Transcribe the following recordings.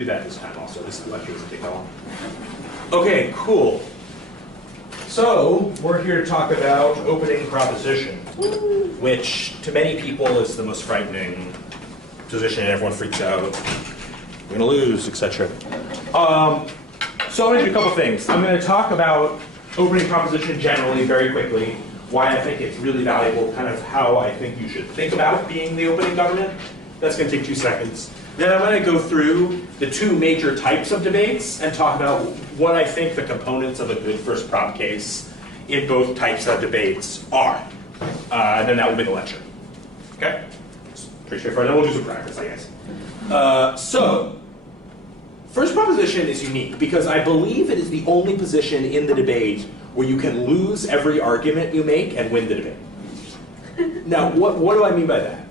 Do that this time also. This lecture doesn't take that long. Okay, cool. So we're here to talk about opening proposition, which to many people is the most frightening position, and everyone freaks out. We're going to lose, etc. So I'm going to do a couple things. I'm going to talk about opening proposition generally, very quickly, why I think it's really valuable, kind of how I think you should think about being the opening government. That's going to take 2 seconds. Then I'm going to go through the 2 major types of debates and talk about what I think the components of a good first prop case in both types of debates are. And then that will be the lecture. Okay? It's pretty straightforward. Then we'll do some practice, I guess. So, first proposition is unique because I believe it is the only position in the debate where you can lose every argument you make and win the debate. Now, what do I mean by that?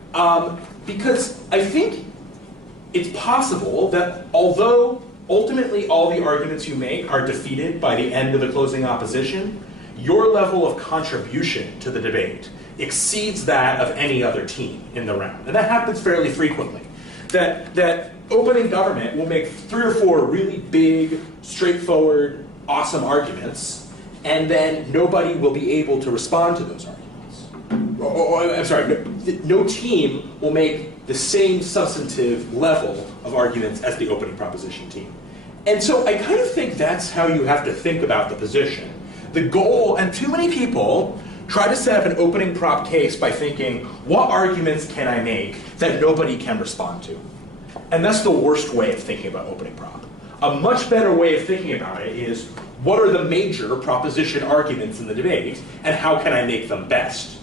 Because I think it's possible that although ultimately all the arguments you make are defeated by the end of the closing opposition, your level of contribution to the debate exceeds that of any other team in the round. And that happens fairly frequently. That opening government will make 3 or 4 really big, straightforward, awesome arguments, and then nobody will be able to respond to those arguments. I'm sorry, no team will make the same substantive level of arguments as the opening proposition team. And so I kind of think that's how you have to think about the position. The goal, and too many people try to set up an opening prop case by thinking, what arguments can I make that nobody can respond to? And that's the worst way of thinking about opening prop. A much better way of thinking about it is, what are the major proposition arguments in the debate, and how can I make them best?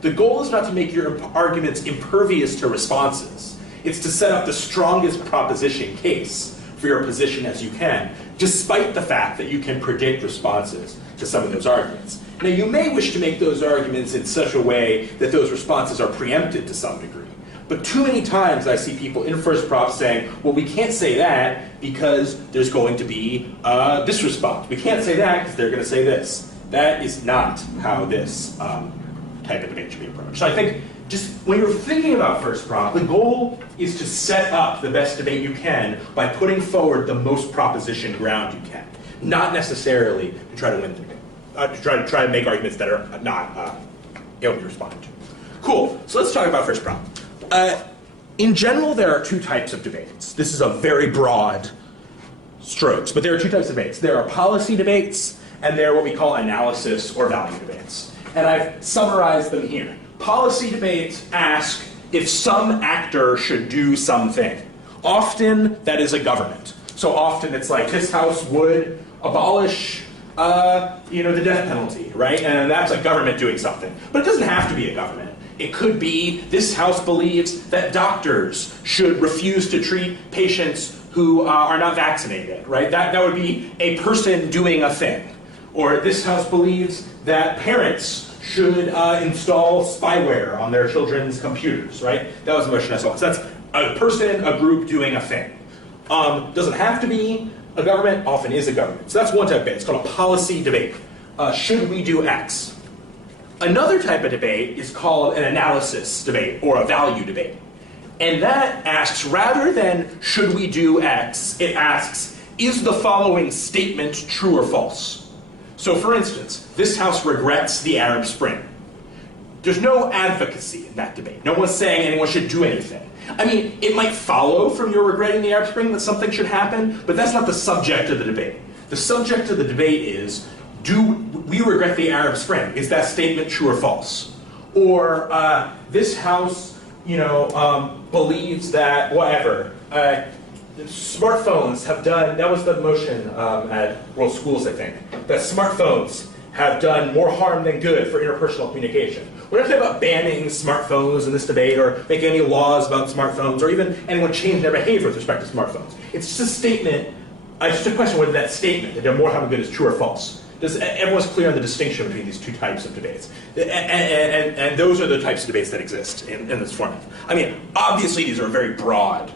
The goal is not to make your arguments impervious to responses. It's to set up the strongest proposition case for your position as you can, despite the fact that you can predict responses to some of those arguments. Now, you may wish to make those arguments in such a way that those responses are preempted to some degree. But too many times I see people in first prop saying, well, we can't say that because there's going to be this response. We can't say that because they're going to say this. That is not how this type of debate should be approached. So I think just when you're thinking about first prop, the goal is to set up the best debate you can by putting forward the most proposition ground you can, not necessarily to try to win the debate, to try to make arguments that are not able to be responded to. Cool. So let's talk about first prop. In general, there are 2 types of debates. This is a very broad strokes, but there are 2 types of debates. There are policy debates, and there are what we call analysis or value debates. And I've summarized them here. Policy debates ask if some actor should do something. Often, that is a government. So often it's like, this house would abolish the death penalty, right? And that's a government doing something. But it doesn't have to be a government. It could be, this house believes that doctors should refuse to treat patients who are not vaccinated, right? That would be a person doing a thing. Or this house believes that parents should install spyware on their children's computers, right? That was the motion I saw. So that's a person, a group doing a thing. Doesn't have to be a government, often is a government. So that's one type of debate. It's called a policy debate. Should we do X? Another type of debate is called an analysis debate or a value debate. And that asks, rather than should we do X, it asks, is the following statement true or false? So for instance, this house regrets the Arab Spring. There's no advocacy in that debate. No one's saying anyone should do anything. I mean, it might follow from your regretting the Arab Spring that something should happen, but that's not the subject of the debate. The subject of the debate is, do we regret the Arab Spring? Is that statement true or false? Or this house, believes that whatever. Smartphones have done, that was the motion at World Schools, I think, that smartphones have done more harm than good for interpersonal communication. We're not talking about banning smartphones in this debate or making any laws about smartphones or even anyone changing their behavior with respect to smartphones. It's just a statement, it's just a question whether that statement, that they're more harm than good, is true or false. Everyone's clear on the distinction between these 2 types of debates. And those are the types of debates that exist in this format. I mean, obviously these are very broad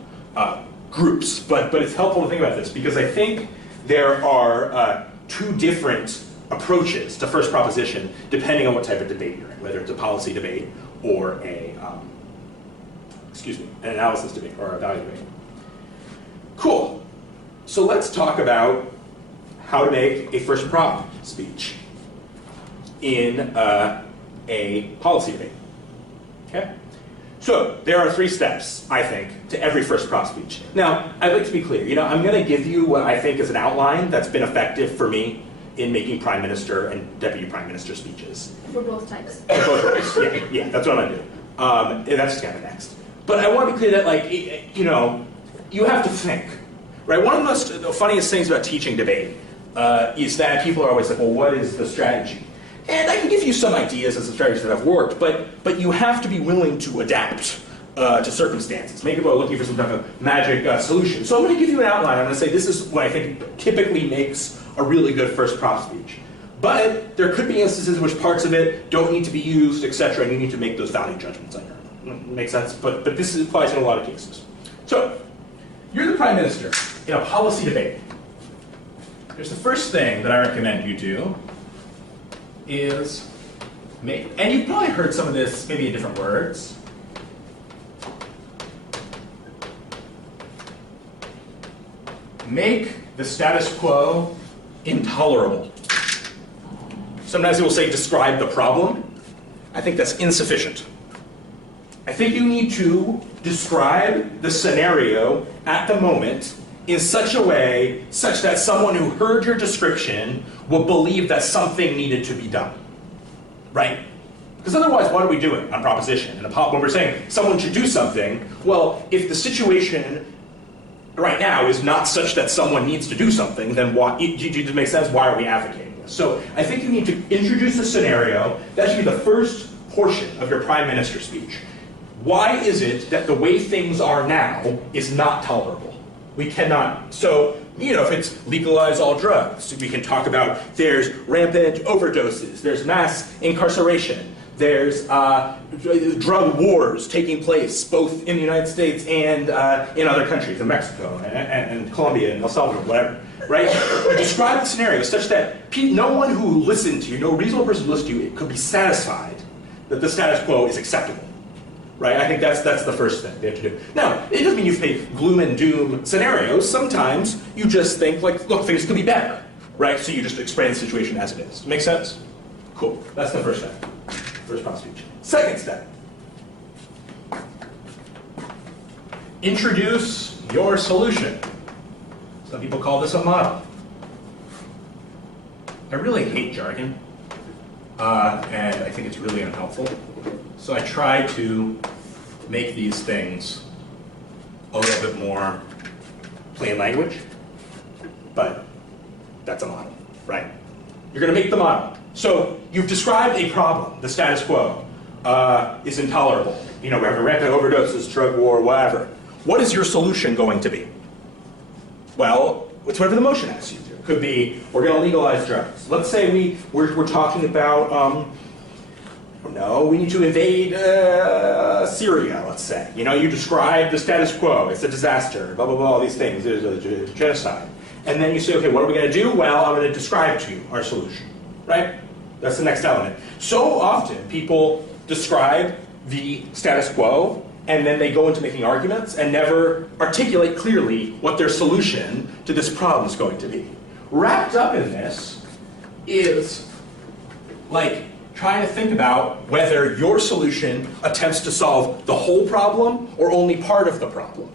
groups, but it's helpful to think about this because I think there are 2 different approaches to first proposition depending on what type of debate you're in, whether it's a policy debate or an analysis debate or a value debate. Cool. So let's talk about how to make a first prop speech in a policy debate. Okay? So there are 3 steps, I think, to every first prop speech. Now, I'd like to be clear. I'm going to give you what I think is an outline that's been effective for me in making prime minister and deputy prime minister speeches. For both types. For both types, yeah, that's what I'm going to do. And that's just kind of next. But I want to be clear that, like, you have to think, right? One of the funniest things about teaching debate is that people are always like, well, what is the strategy? And I can give you some ideas as the strategies that have worked, but you have to be willing to adapt to circumstances. Many people are looking for some type of magic solution. So I'm going to give you an outline. I'm going to say this is what I think typically makes a really good first prop speech. But there could be instances in which parts of it don't need to be used, etc., and you need to make those value judgments on your own. Makes sense? But this applies in a lot of cases. So, you're the prime minister in a policy debate. Here's the first thing that I recommend you do is make, and you've probably heard some of this maybe in different words. Make the status quo intolerable. Sometimes they will say describe the problem. I think that's insufficient. I think you need to describe the scenario at the moment in such a way such that someone who heard your description will believe that something needed to be done, right? Because otherwise, what are we doing on proposition? And when we're saying someone should do something, well, if the situation right now is not such that someone needs to do something, then why, it makes sense, why are we advocating this? So I think you need to introduce a scenario. That should be the first portion of your prime minister speech. Why is it that the way things are now is not tolerable? We cannot. So, if it's legalize all drugs, we can talk about there's rampant overdoses, there's mass incarceration, there's drug wars taking place both in the United States and in other countries, in Mexico and Colombia and El Salvador, whatever, right? You describe the scenario such that no one who listened to you, no reasonable person who listened to you, could be satisfied that the status quo is acceptable. Right? I think that's the first thing they have to do. Now, it doesn't mean you make gloom and doom scenarios. Sometimes you just think, like, look, things could be better. Right? So you just explain the situation as it is. Make sense? Cool. That's the first step. First prop speech. Second step. Introduce your solution. Some people call this a model. I really hate jargon. And I think it's really unhelpful. So I try to make these things a little bit more plain language, but that's a model, right? You're going to make the model. So you've described a problem, the status quo is intolerable. We have a rampant overdoses, drug war, whatever. What is your solution going to be? Well, it's whatever the motion asks you to. It could be, we're going to legalize drugs. Let's say we're talking about, no, we need to invade Syria, let's say. You describe the status quo, it's a disaster, blah, blah, blah, all these things, there's a genocide. And then you say, okay, what are we going to do? Well, I'm going to describe to you our solution, right? That's the next element. So often, people describe the status quo, and then they go into making arguments and never articulate clearly what their solution to this problem is going to be. Wrapped up in this is, like, trying to think about whether your solution attempts to solve the whole problem or only part of the problem,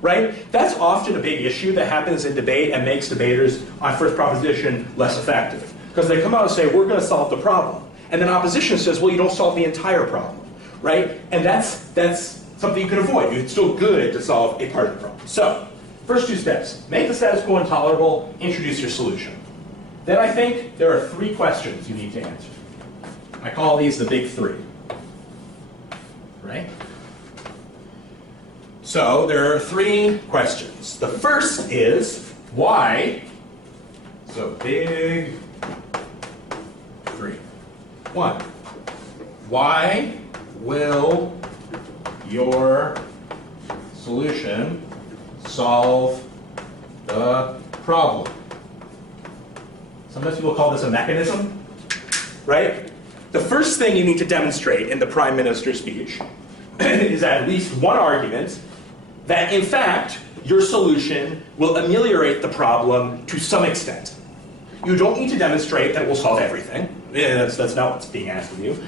right? That's often a big issue that happens in debate and makes debaters on first proposition less effective. Because they come out and say, we're going to solve the problem. And then opposition says, well, you don't solve the entire problem, right? And that's something you can avoid. It's still good to solve a part of the problem. So, first 2 steps. Make the status quo intolerable, introduce your solution. Then I think there are 3 questions you need to answer. I call these the big 3, right? So there are 3 questions. The first is, why? So big 3. 1, why will your solution solve the problem? Sometimes people call this a mechanism, right? The first thing you need to demonstrate in the prime minister's speech is at least one argument that, in fact, your solution will ameliorate the problem to some extent. You don't need to demonstrate that it will solve everything. Yeah, that's not what's being asked of you.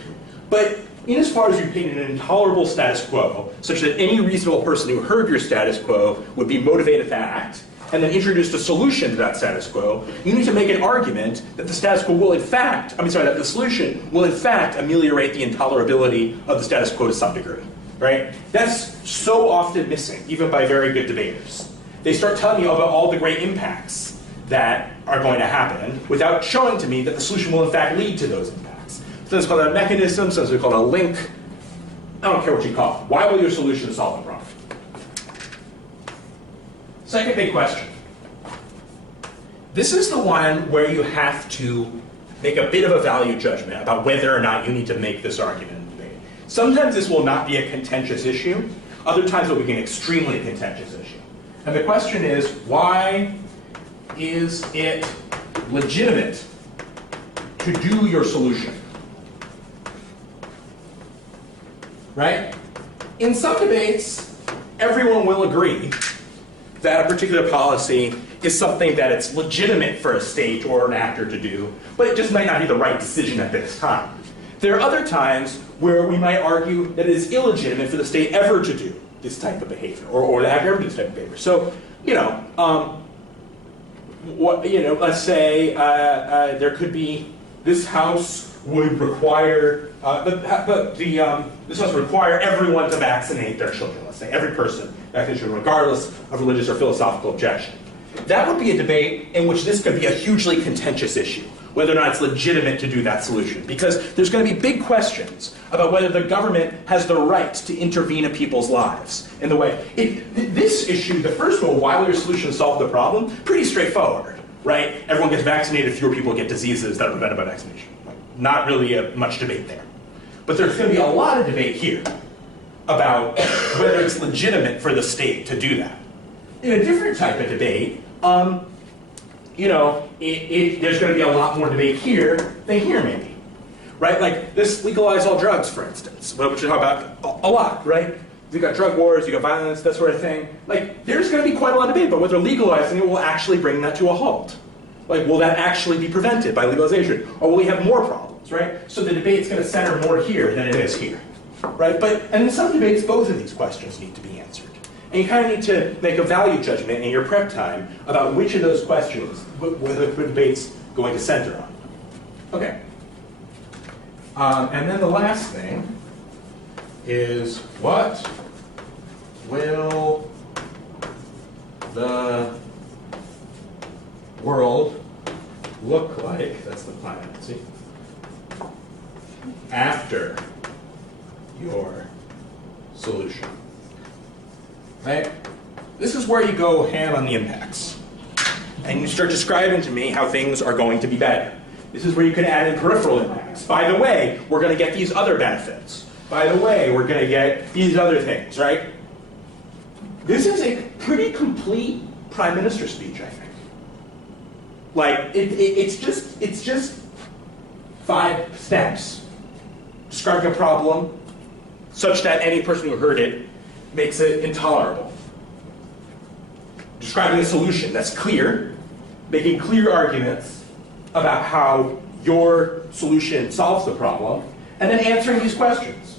But in as far as you paint an intolerable status quo, such that any reasonable person who heard your status quo would be motivated to act, and then introduced a solution to that status quo, you need to make an argument that the status quo will in fact, that the solution will in fact ameliorate the intolerability of the status quo to some degree, right? That's so often missing, even by very good debaters. They start telling you about all the great impacts that are going to happen without showing to me that the solution will in fact lead to those impacts. So it's called a mechanism, so it's called a link. I don't care what you call it. Why will your solution solve the problem? Second big question. This is the one where you have to make a bit of a value judgment about whether or not you need to make this argument in debate. Sometimes this will not be a contentious issue. Other times it will be an extremely contentious issue. And the question is, why is it legitimate to do your solution? Right? In some debates, everyone will agree that a particular policy is something that it's legitimate for a state or an actor to do, but it just might not be the right decision at this time. There are other times where we might argue that it is illegitimate for the state ever to do this type of behavior, or to have ever do this type of behavior. So, let's say there could be this house would require this house would require everyone to vaccinate their children. Let's say every person vaccinate children, regardless of religious or philosophical objection. That would be a debate in which this could be a hugely contentious issue, whether or not it's legitimate to do that solution. Because there's going to be big questions about whether the government has the right to intervene in people's lives in the way. This issue, the first one, why will your solution solve the problem? Pretty straightforward, right? Everyone gets vaccinated, fewer people get diseases that are prevented by vaccination. Not really much debate there. But there's going to be a lot of debate here about whether it's legitimate for the state to do that. In a different type of debate, there's going to be a lot more debate here than here, maybe, right? Like this legalize all drugs, for instance, which we talk about a lot, right? You got drug wars, you got violence, that sort of thing. Like, there's going to be quite a lot of debate about whether legalizing it will actually bring that to a halt. Like, will that actually be prevented by legalization, or will we have more problems, right? So the debate's going to center more here than it is here, right? And in some debates, both of these questions need to be answered. And you kind of need to make a value judgment in your prep time about which of those questions, whether the debate's going to center on. Okay. And then the last thing is, what will the world look like, that's the planet, see, after your solution? Right? This is where you go ham on the impacts. And you start describing to me how things are going to be better. This is where you can add in peripheral impacts. By the way, we're going to get these other benefits. By the way, we're going to get these other things, right? This is a pretty complete prime minister speech, I think. Like, it's just 5 steps. Describing a problem such that any person who heard it makes it intolerable. Describing a solution that's clear, making clear arguments about how your solution solves the problem, and then answering these questions.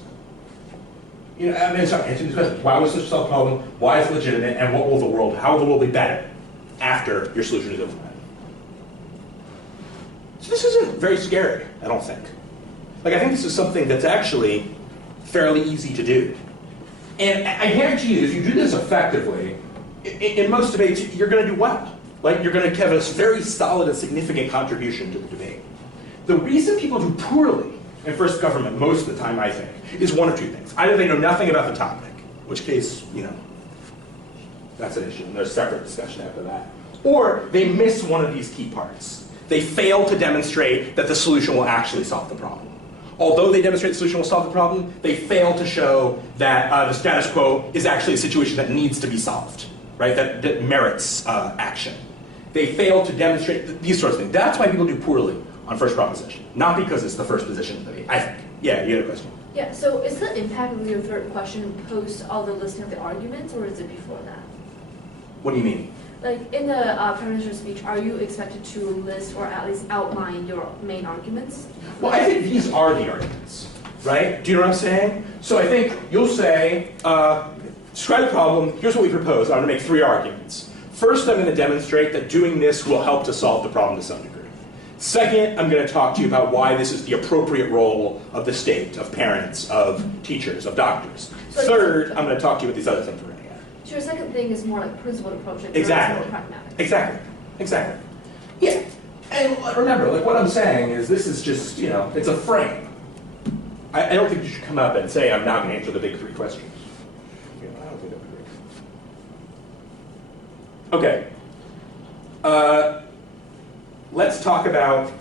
Answering these questions. Why was this solve the problem? Why is it legitimate? And how will the world be better after your solution is implemented? So this isn't very scary, I don't think. Like, I think this is something that's actually fairly easy to do. And I guarantee you, if you do this effectively, in most debates, you're going to do well. Like, you're going to have a very solid and significant contribution to the debate. The reason people do poorly in first government most of the time, I think, is one of two things. Either they know nothing about the topic, in which case, that's an issue, and there's a separate discussion after that. Or they miss one of these key parts. They fail to demonstrate that the solution will actually solve the problem. Although they demonstrate the solution will solve the problem, they fail to show that the status quo is actually a situation that needs to be solved, right? That merits action. They fail to demonstrate these sorts of things. That's why people do poorly on first proposition, not because it's the first position of the debate, I think. Yeah, you had a question. Yeah, so is the impact of your third question post all the listing of the arguments, or is it before that? What do you mean? Like in the Prime Minister's speech, are you expected to list or at least outline your main arguments? Well, I think these are the arguments, right? Do you know what I'm saying? So I think you'll say, describe the problem, here's what we propose. I'm going to make 3 arguments. First, I'm going to demonstrate that doing this will help to solve the problem to some degree. Second, I'm going to talk to you about why this is the appropriate role of the state, of parents, of teachers, of doctors. So third, I'm going to talk to you about these other things we're going to get. So your second thing is more like principled approach and Exactly. more pragmatic. Exactly. Exactly. Yeah. And remember, like what I'm saying is this is just, you know, it's a frame. I don't think you should come up and say, I'm now going to answer the big 3 questions. You know, I don't think that would be great. Okay. Let's talk about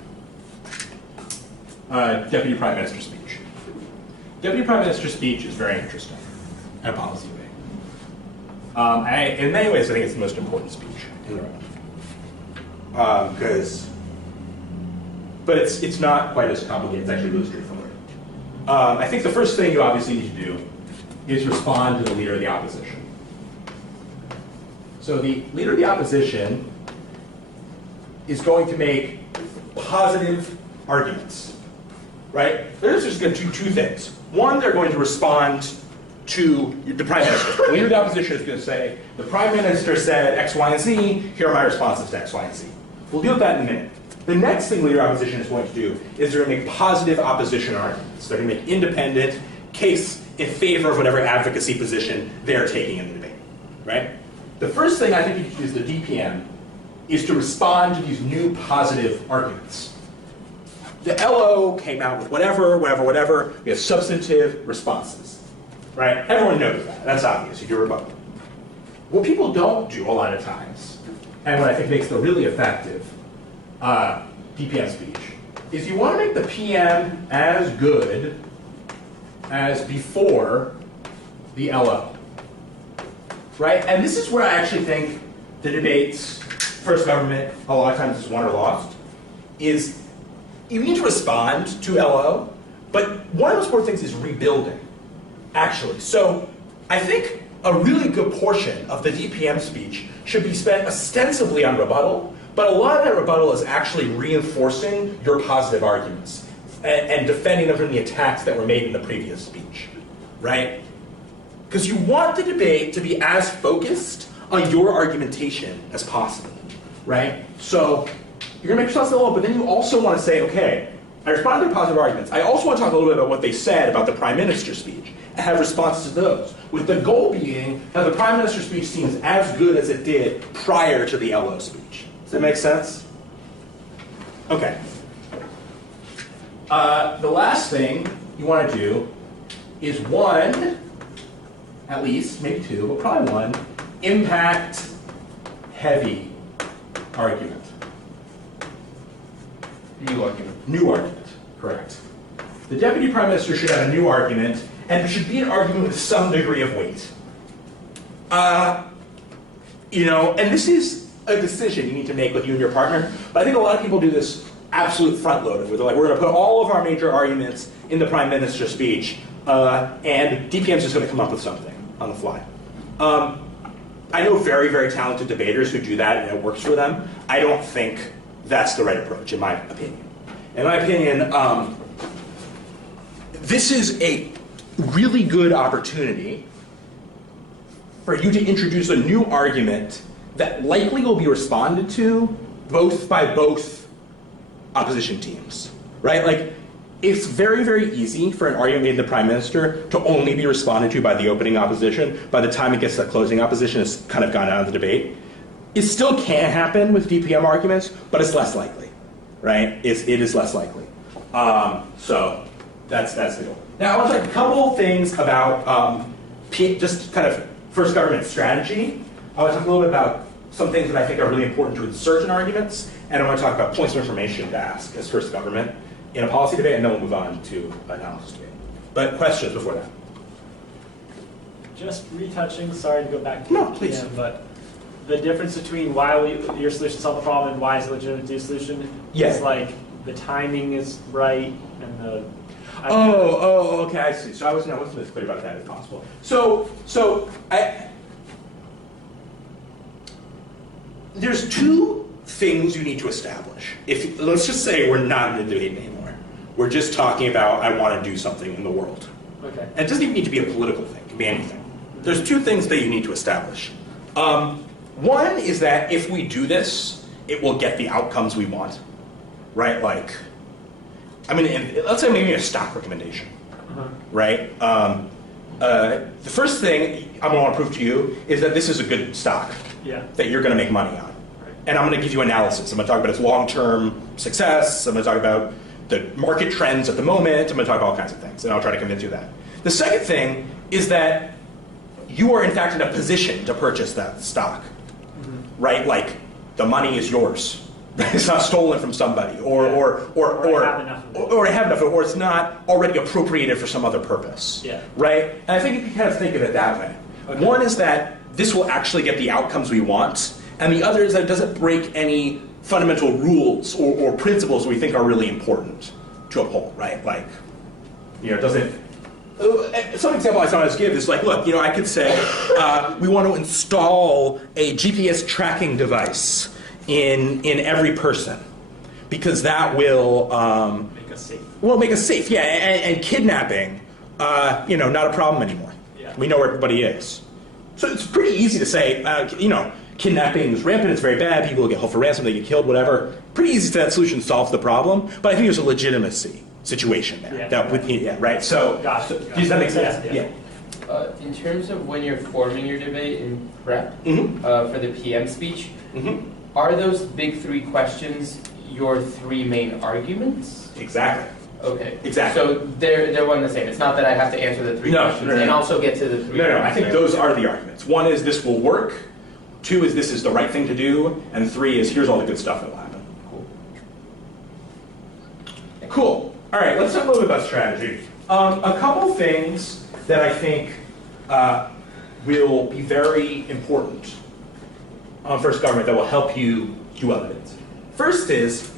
Deputy Prime Minister's speech. Deputy Prime Minister's speech is very interesting in a policy way. In many ways, I think it's the most important speech in the room. But it's not quite as complicated. It's actually really straightforward. I think the first thing you obviously need to do is respond to the leader of the opposition. So the leader of the opposition is going to make positive arguments, right? They're just going to do 2 things. One, they're going to respond to the Prime Minister. The leader of the opposition is going to say, the Prime Minister said X, Y, and Z, here are my responses to X, Y, and Z. We'll deal with that in a minute. The next thing the leader of the opposition is going to do is they're going to make positive opposition arguments. They're going to make independent case in favor of whatever advocacy position they're taking in the debate, right? The first thing I think you should do as the DPM is to respond to these new positive arguments. The LO came out with whatever. We have substantive responses, right? Everyone knows that. That's obvious. You do rebuttal. What people don't do a lot of times, and what I think makes the really effective DPM speech, is you want to make the PM as good as before the LO, right? And this is where I actually think the debates, first government, a lot of times is won or lost, is you need to respond to LO, but one of the most important things is rebuilding, actually. So I think a really good portion of the DPM speech should be spent ostensibly on rebuttal, but a lot of that rebuttal is actually reinforcing your positive arguments and defending them from the attacks that were made in the previous speech, right? Because you want the debate to be as focused on your argumentation as possible, right? So you're going to make yourself say, but then you also want to say, okay, I responded to positive arguments. I also want to talk a little bit about what they said about the Prime Minister's speech and have responses to those, with the goal being that the Prime Minister's speech seems as good as it did prior to the LO speech. Does that make sense? Okay. The last thing you want to do is one, at least, maybe 2, but probably 1, impact-heavy argument. New argument. New argument, correct. The Deputy Prime Minister should have a new argument, and it should be an argument with some degree of weight. And this is a decision you need to make with you and your partner, but I think a lot of people do this absolute front-loaded, where they're like, we're going to put all of our major arguments in the Prime Minister's speech, and DPM's just going to come up with something on the fly. I know very, very talented debaters who do that, and it works for them. I don't think that's the right approach, in my opinion. In my opinion, this is a really good opportunity for you to introduce a new argument that likely will be responded to by both opposition teams, right? Like, it's very, very easy for an argument made in the Prime Minister to only be responded to by the opening opposition. By the time it gets to the closing opposition, it's kind of gone out of the debate. It still can happen with DPM arguments, but it's less likely, right? It is less likely. So that's the goal. Now, I want to talk a couple things about just kind of first government strategy. I want to talk a little bit about some things that I think are really important to insert in arguments, and I want to talk about points of information to ask as first government in a policy debate, and then we'll move on to analysis debate. But questions before that? Just retouching, sorry to go back to No, please. PM, but the difference between your solution solve the problem and why is it legitimate to do a solution is like the timing is right and the... Okay, I see. So I wasn't as clear about that as possible. So there's two things you need to establish. Let's just say we're not in a debate anymore. We're just talking about, I want to do something in the world. Okay. And it doesn't even need to be a political thing. It can be anything. There's two things that you need to establish. One is that if we do this, it will get the outcomes we want, right? Like, I mean, let's say maybe a stock recommendation, right? The first thing I'm going to want to prove to you is that this is a good stock that you're going to make money on. And I'm going to give you analysis. I'm going to talk about its long-term success. I'm going to talk about the market trends at the moment. I'm going to talk about all kinds of things, and I'll try to convince you of that. The second thing is that you are, in fact, in a position to purchase that stock, right? Like, the money is yours. It's not stolen from somebody, or I have enough of it. or I have enough of it, or it's not already appropriated for some other purpose, right? And I think you can kind of think of it that way. Okay. One is that this will actually get the outcomes we want, and the other is that it doesn't break any fundamental rules or principles we think are really important to uphold, right? Like, it doesn't. Some example I sometimes give is like, look, I could say we want to install a GPS tracking device in every person because that will make us safe. Well, make us safe, yeah, and kidnapping, not a problem anymore. Yeah. We know where everybody is. So it's pretty easy to say, kidnapping is rampant, it's very bad, people get held for ransom, they get killed, whatever. Pretty easy to say that solution solves the problem, but I think there's a legitimacy situation there. Right? So, does that make sense? Yeah. In terms of when you're forming your debate in prep for the PM speech, are those big three questions your three main arguments? Exactly. Okay. Exactly. So they're one and the same. It's not that I have to answer the three questions and also get to the three. No. I think those are the arguments. One is this will work. Two is this is the right thing to do. And three is here's all the good stuff that will happen. Cool. All right. Let's talk a little bit about strategy. A couple things that I think will be very important on first government that will help you do other things. First is,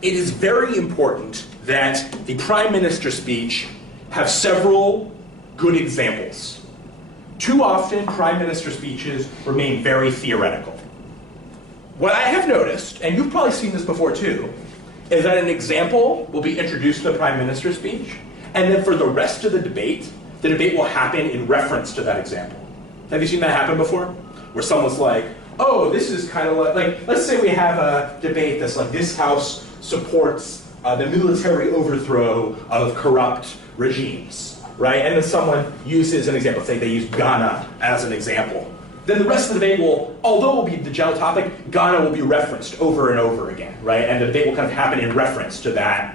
it is very important that the Prime Minister's speech have several good examples. Too often, Prime Minister speeches remain very theoretical. What I have noticed, and you've probably seen this before too, is that an example will be introduced to the Prime Minister's speech, and then for the rest of the debate will happen in reference to that example. Have you seen that happen before? Where someone's like, oh, this is kind of like, let's say we have a debate that's like, this House supports the military overthrow of corrupt regimes, right? And then someone uses an example, say they use Ghana as an example. Then the rest of the debate will, although it will be the general topic, Ghana will be referenced over and over again, right? And the debate will kind of happen in reference to that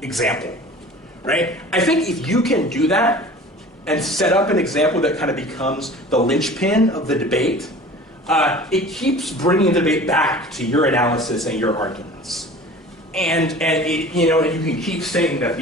example, right? I think if you can do that and set up an example that kind of becomes the linchpin of the debate, it keeps bringing the debate back to your analysis and your arguments. And you can keep saying that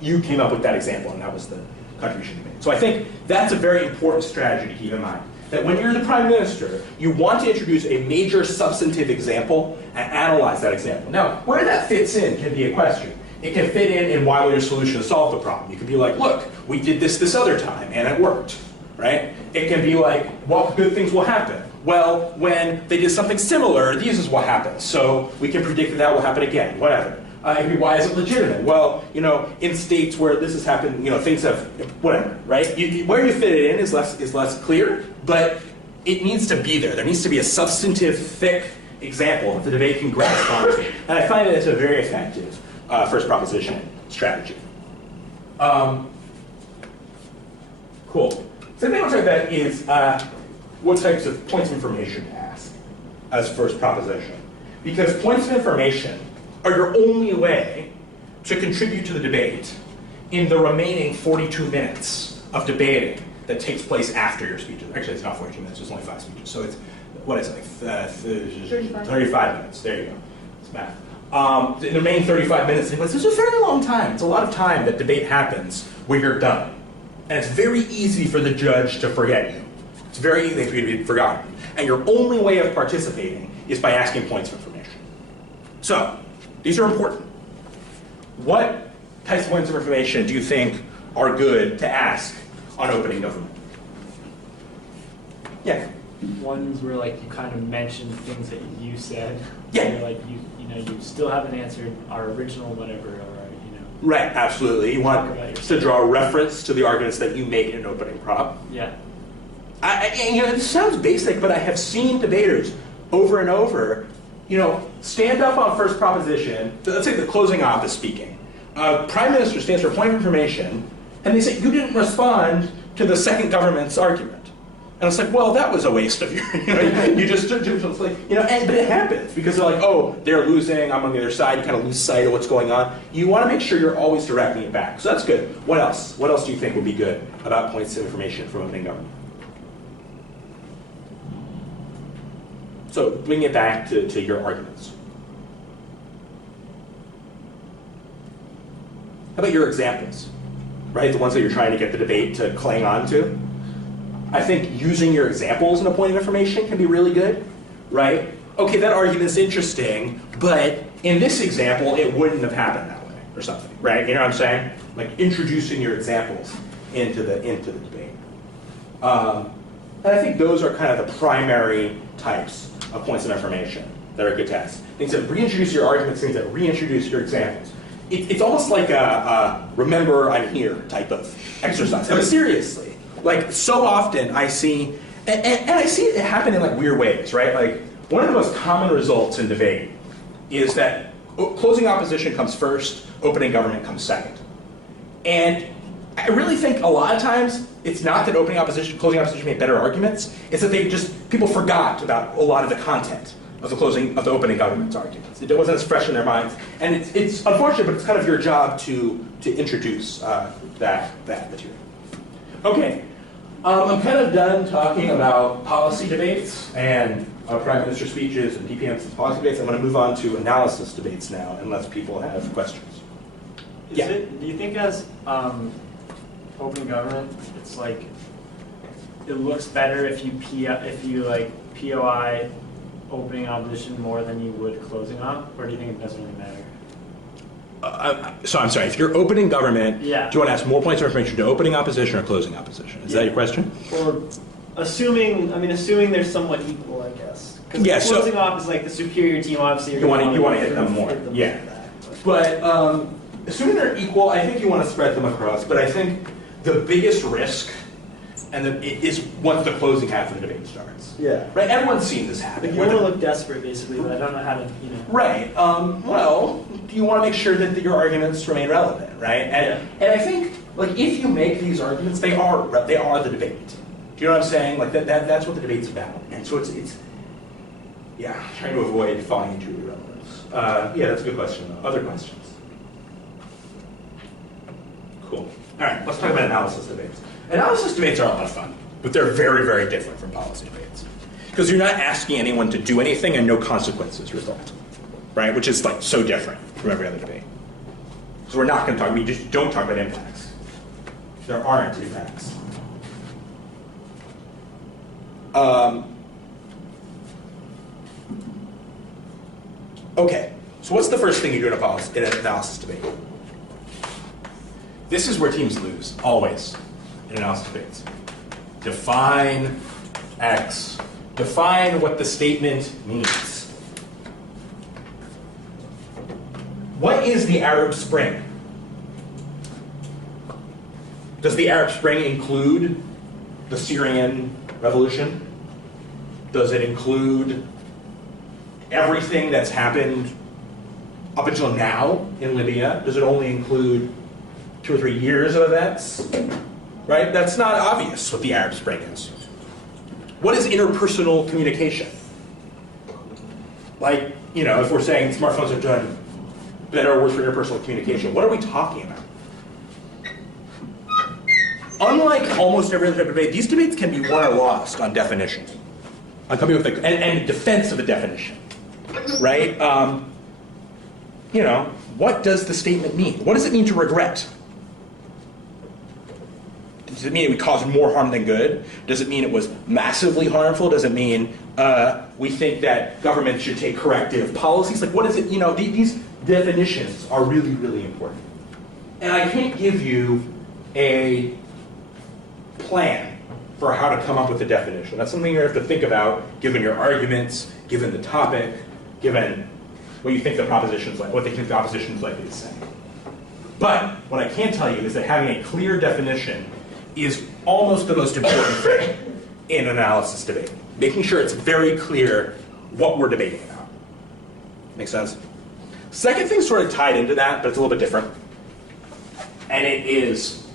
you came up with that example and that was the contribution you made. So I think that's a very important strategy to keep in mind. That when you're the Prime Minister, you want to introduce a major substantive example and analyze that example. Now, where that fits in can be a question. It can fit in why will your solution solve the problem. You could be like, look, we did this other time and it worked, right? It can be like, what good things will happen? Well, when they did something similar, this is what happens. So we can predict that will happen again, whatever. It can be, why is it legitimate? Well, in states where this has happened, things have, whatever, right? Where you fit it in is less clear, but it needs to be there. There needs to be a substantive, thick example that the debate can grasp onto. And I find that it's a very effective first proposition strategy. Cool. So the thing I'll talk about is what types of points of information to ask as first proposition. Because points of information are your only way to contribute to the debate in the remaining 42 minutes of debating that takes place after your speeches. Actually, it's not 42 minutes, it's only 5 speeches. So it's, what is it, like 35 minutes. There you go. It's math. The remaining 35 minutes, this is a fairly long time. It's a lot of time that debate happens when you're done. And it's very easy for the judge to forget you. It's very easy for you to be forgotten. And your only way of participating is by asking points of information. So, these are important. What types of points of information do you think are good to ask on opening government? Yeah. ones where like you kind of mentioned things that you said. Yeah. You're like you still haven't answered our original whatever, or Right, absolutely. You want to draw a reference to the arguments that you make in an opening prop. Yeah. It sounds basic, but I have seen debaters over and over, stand up on first proposition. Let's say the closing op is speaking. Prime Minister stands for point of information, and they say, you didn't respond to the second government's argument. And it's like, well, that was a waste of your, you just, it's like, but it happens because they're like, oh, they're losing, I'm on the other side, you kind of lose sight of what's going on. You want to make sure you're always directing it back. So that's good. What else? What else do you think would be good about points of information from opening government? So bring it back to your arguments. How about your examples, right? The ones that you're trying to get the debate to cling on to. I think using your examples in a point of information can be really good, right? Okay, that argument's interesting, but in this example, it wouldn't have happened that way, or something, right? You know what I'm saying? Like introducing your examples into the debate. And I think those are kind of the primary types of points of information that are good tests. Things that reintroduce your arguments, things that reintroduce your examples. It's almost like a remember I'm here type of exercise. I mean, seriously. Like, so often I see, and I see it happen in like weird ways, right? Like, one of the most common results in debate is that closing opposition comes first, opening government comes second. And I really think a lot of times it's not that closing opposition made better arguments, it's that people forgot about a lot of the content of the opening government's arguments. It wasn't as fresh in their minds. And it's unfortunate, but it's kind of your job to introduce that material. Okay, I'm kind of done talking about policy debates and prime minister speeches and DPMs and policy debates. I'm going to move on to analysis debates now, unless people have questions. Do you think as open government, it's like it looks better if you like POI opening opposition more than you would closing op, or do you think it doesn't really matter? So I'm sorry, if you're opening government, yeah. Do you want to ask more points of information to opening opposition or closing opposition? Is that your question? Or assuming they're somewhat equal, I guess. Because closing op is like the superior team, obviously. You want to hit them more. Yeah. But assuming they're equal, I think you want to spread them across. But I think the biggest risk is once the closing half of the debate starts. Yeah. Right. Everyone's seen this happen. Like you want to look desperate, basically, but I don't know how to. Right. Well, you want to make sure that your arguments remain relevant, right? And I think like if you make these arguments, they are the debate. Do you know what I'm saying? Like that's what the debate's about. And so it's trying to avoid falling into irrelevance. That's a good question though. Other questions? Cool. All right. Let's talk about analysis debates. Analysis debates are a lot of fun, but they're very, very different from policy debates. Because you're not asking anyone to do anything and no consequences result, right? Which is like so different from every other debate. So we just don't talk about impacts. There aren't impacts. Okay, so what's the first thing you do in an analysis debate? This is where teams lose, always. In analysis debates. Define X. Define what the statement means. What is the Arab Spring? Does the Arab Spring include the Syrian Revolution? Does it include everything that's happened up until now in Libya? Does it only include 2 or 3 years of events? Right? That's not obvious what the Arab Spring is. What is interpersonal communication? Like, if we're saying smartphones have done better or worse for interpersonal communication, what are we talking about? Unlike almost every other debate, these debates can be won or lost on definition. On coming with and defense of a definition. Right? What does the statement mean? What does it mean to regret? Does it mean it would cause more harm than good? Does it mean it was massively harmful? Does it mean we think that government should take corrective policies? Like, what is it? These definitions are really, really important. And I can't give you a plan for how to come up with a definition. That's something you have to think about, given your arguments, given the topic, given what you think the proposition's like, what they think the opposition's likely to say. But what I can tell you is that having a clear definition is almost the most important thing in an analysis debate. Making sure it's very clear what we're debating about. Make sense? Second thing sort of tied into that, but it's a little bit different. And it is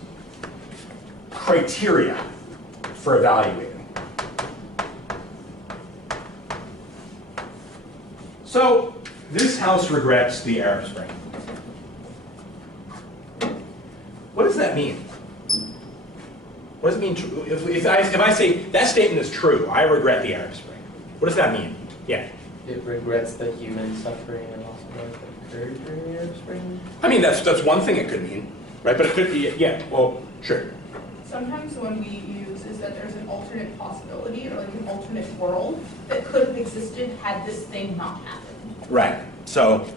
criteria for evaluating. So this house regrets the Arab Spring. What does that mean? What does it mean? If I say that statement is true, I regret the Arab Spring. What does that mean? Yeah. It regrets the human suffering and loss of life that occurred during the Arab Spring. I mean, that's one thing it could mean, right? But it could be, yeah. Well, sure. Sometimes the one we use is that there's an alternate possibility or like an alternate world that could have existed had this thing not happened. Right. So,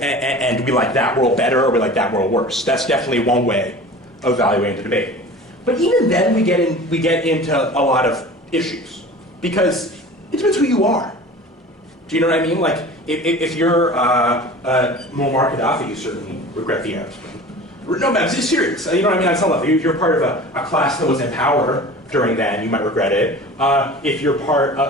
and we like that world better, or we like that world worse. That's definitely one way of evaluating the debate. But even then, we get into a lot of issues because it depends who you are. Do you know what I mean? Like, if you're Muammar Gaddafi, you certainly regret the Arab Spring. No, man, it's serious. You know what I mean? On some level, if you're part of a class that was in power during then, you might regret it. If you're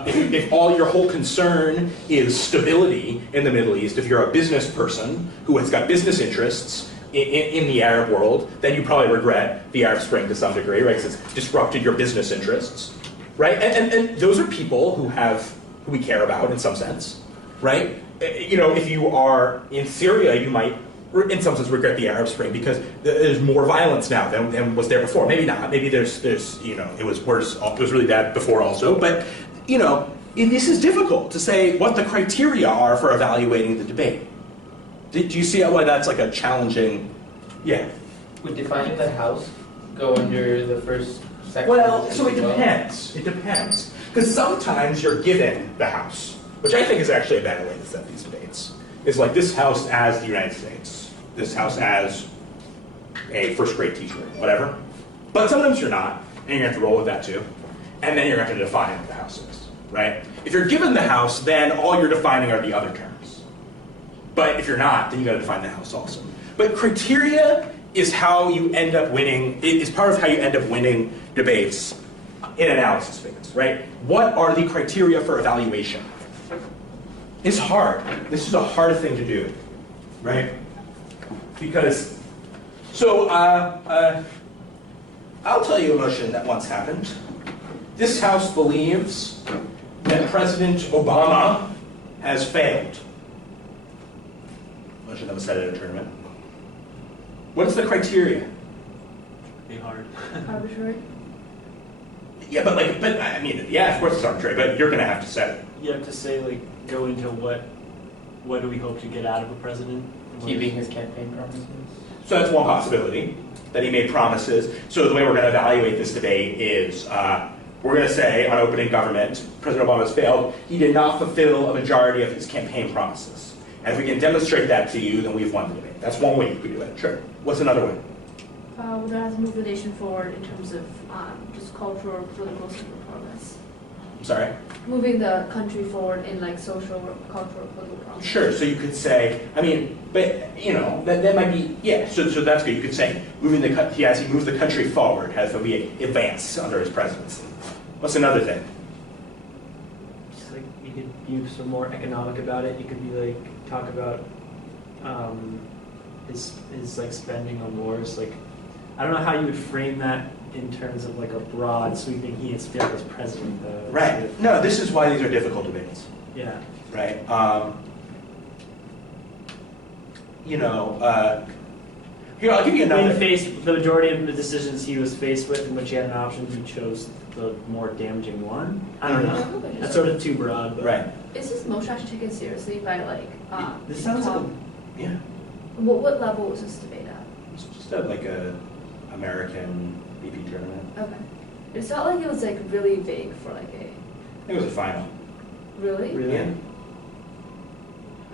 if all your whole concern is stability in the Middle East, if you're a business person who has got business interests in the Arab world, then you probably regret the Arab Spring to some degree, right? Because it's disrupted your business interests, right? And those are people who we care about in some sense, right? You know, if you are in Syria, you might, in some sense, regret the Arab Spring because there's more violence now than was there before. Maybe not. Maybe there's you know, it was worse. It was really bad before also. But you know, this is difficult to say what the criteria are for evaluating the debate. Do you see why that's like a challenging? Yeah. Would defining the house go under the first section? Well, so it depends. It depends. Because sometimes you're given the house, which I think is actually a better way to set these debates. Is like this house as the United States, this house as a first grade teacher, whatever. But sometimes you're not, and you're going to have to roll with that too. And then you're going to have to define what the house is, right? If you're given the house, then all you're defining are the other terms. But if you're not, then you got to define the house also. But criteria is how you end up winning, is part of how you end up winning debates in analysis debates, right? What are the criteria for evaluation? It's hard. This is a hard thing to do, right? Because, so I'll tell you a motion that once happened. This House believes that President Obama has failed. Motion that was set at a tournament. What is the criteria? Be hard. Arbitrary. Yeah, but I mean, yeah, of course it's arbitrary, but you're going to have to set it. You have to say, like, go into what do we hope to get out of a president? Keeping his campaign promises. So that's one possibility, that he made promises. So the way we're going to evaluate this debate is we're going to say on opening government, President Obama has failed. He did not fulfill a majority of his campaign promises. And if we can demonstrate that to you, then we've won the debate. That's one way you could do it. Sure. What's another way? Would that move the nation forward in terms of just cultural, political progress? I'm sorry? Moving the country forward in like social, cultural, political progress. Sure. So you could say, I mean, but you know, that might be, yeah. So that's good. You could say moving he moved the country forward. Has there be advance under his presidency? What's another thing? Just like you could be some more economic about it. You could be like talk about his like spending on wars. Like I don't know how you would frame that in terms of like a broad sweeping. He has failed as president, though. Right. No, this is why these are difficult debates. Yeah. Right. You know. Here, I'll give you another. The majority of the decisions he was faced with, in which he had an option, he chose the more damaging one. I don't know. That's sort of too broad. But. Right. Is this motion actually taken seriously by like? This sounds like Yeah. What level was this debate at? It's just like a American BP tournament. Okay. It felt like it was like really vague for like a. I think it was a final. Really? Really? Yeah.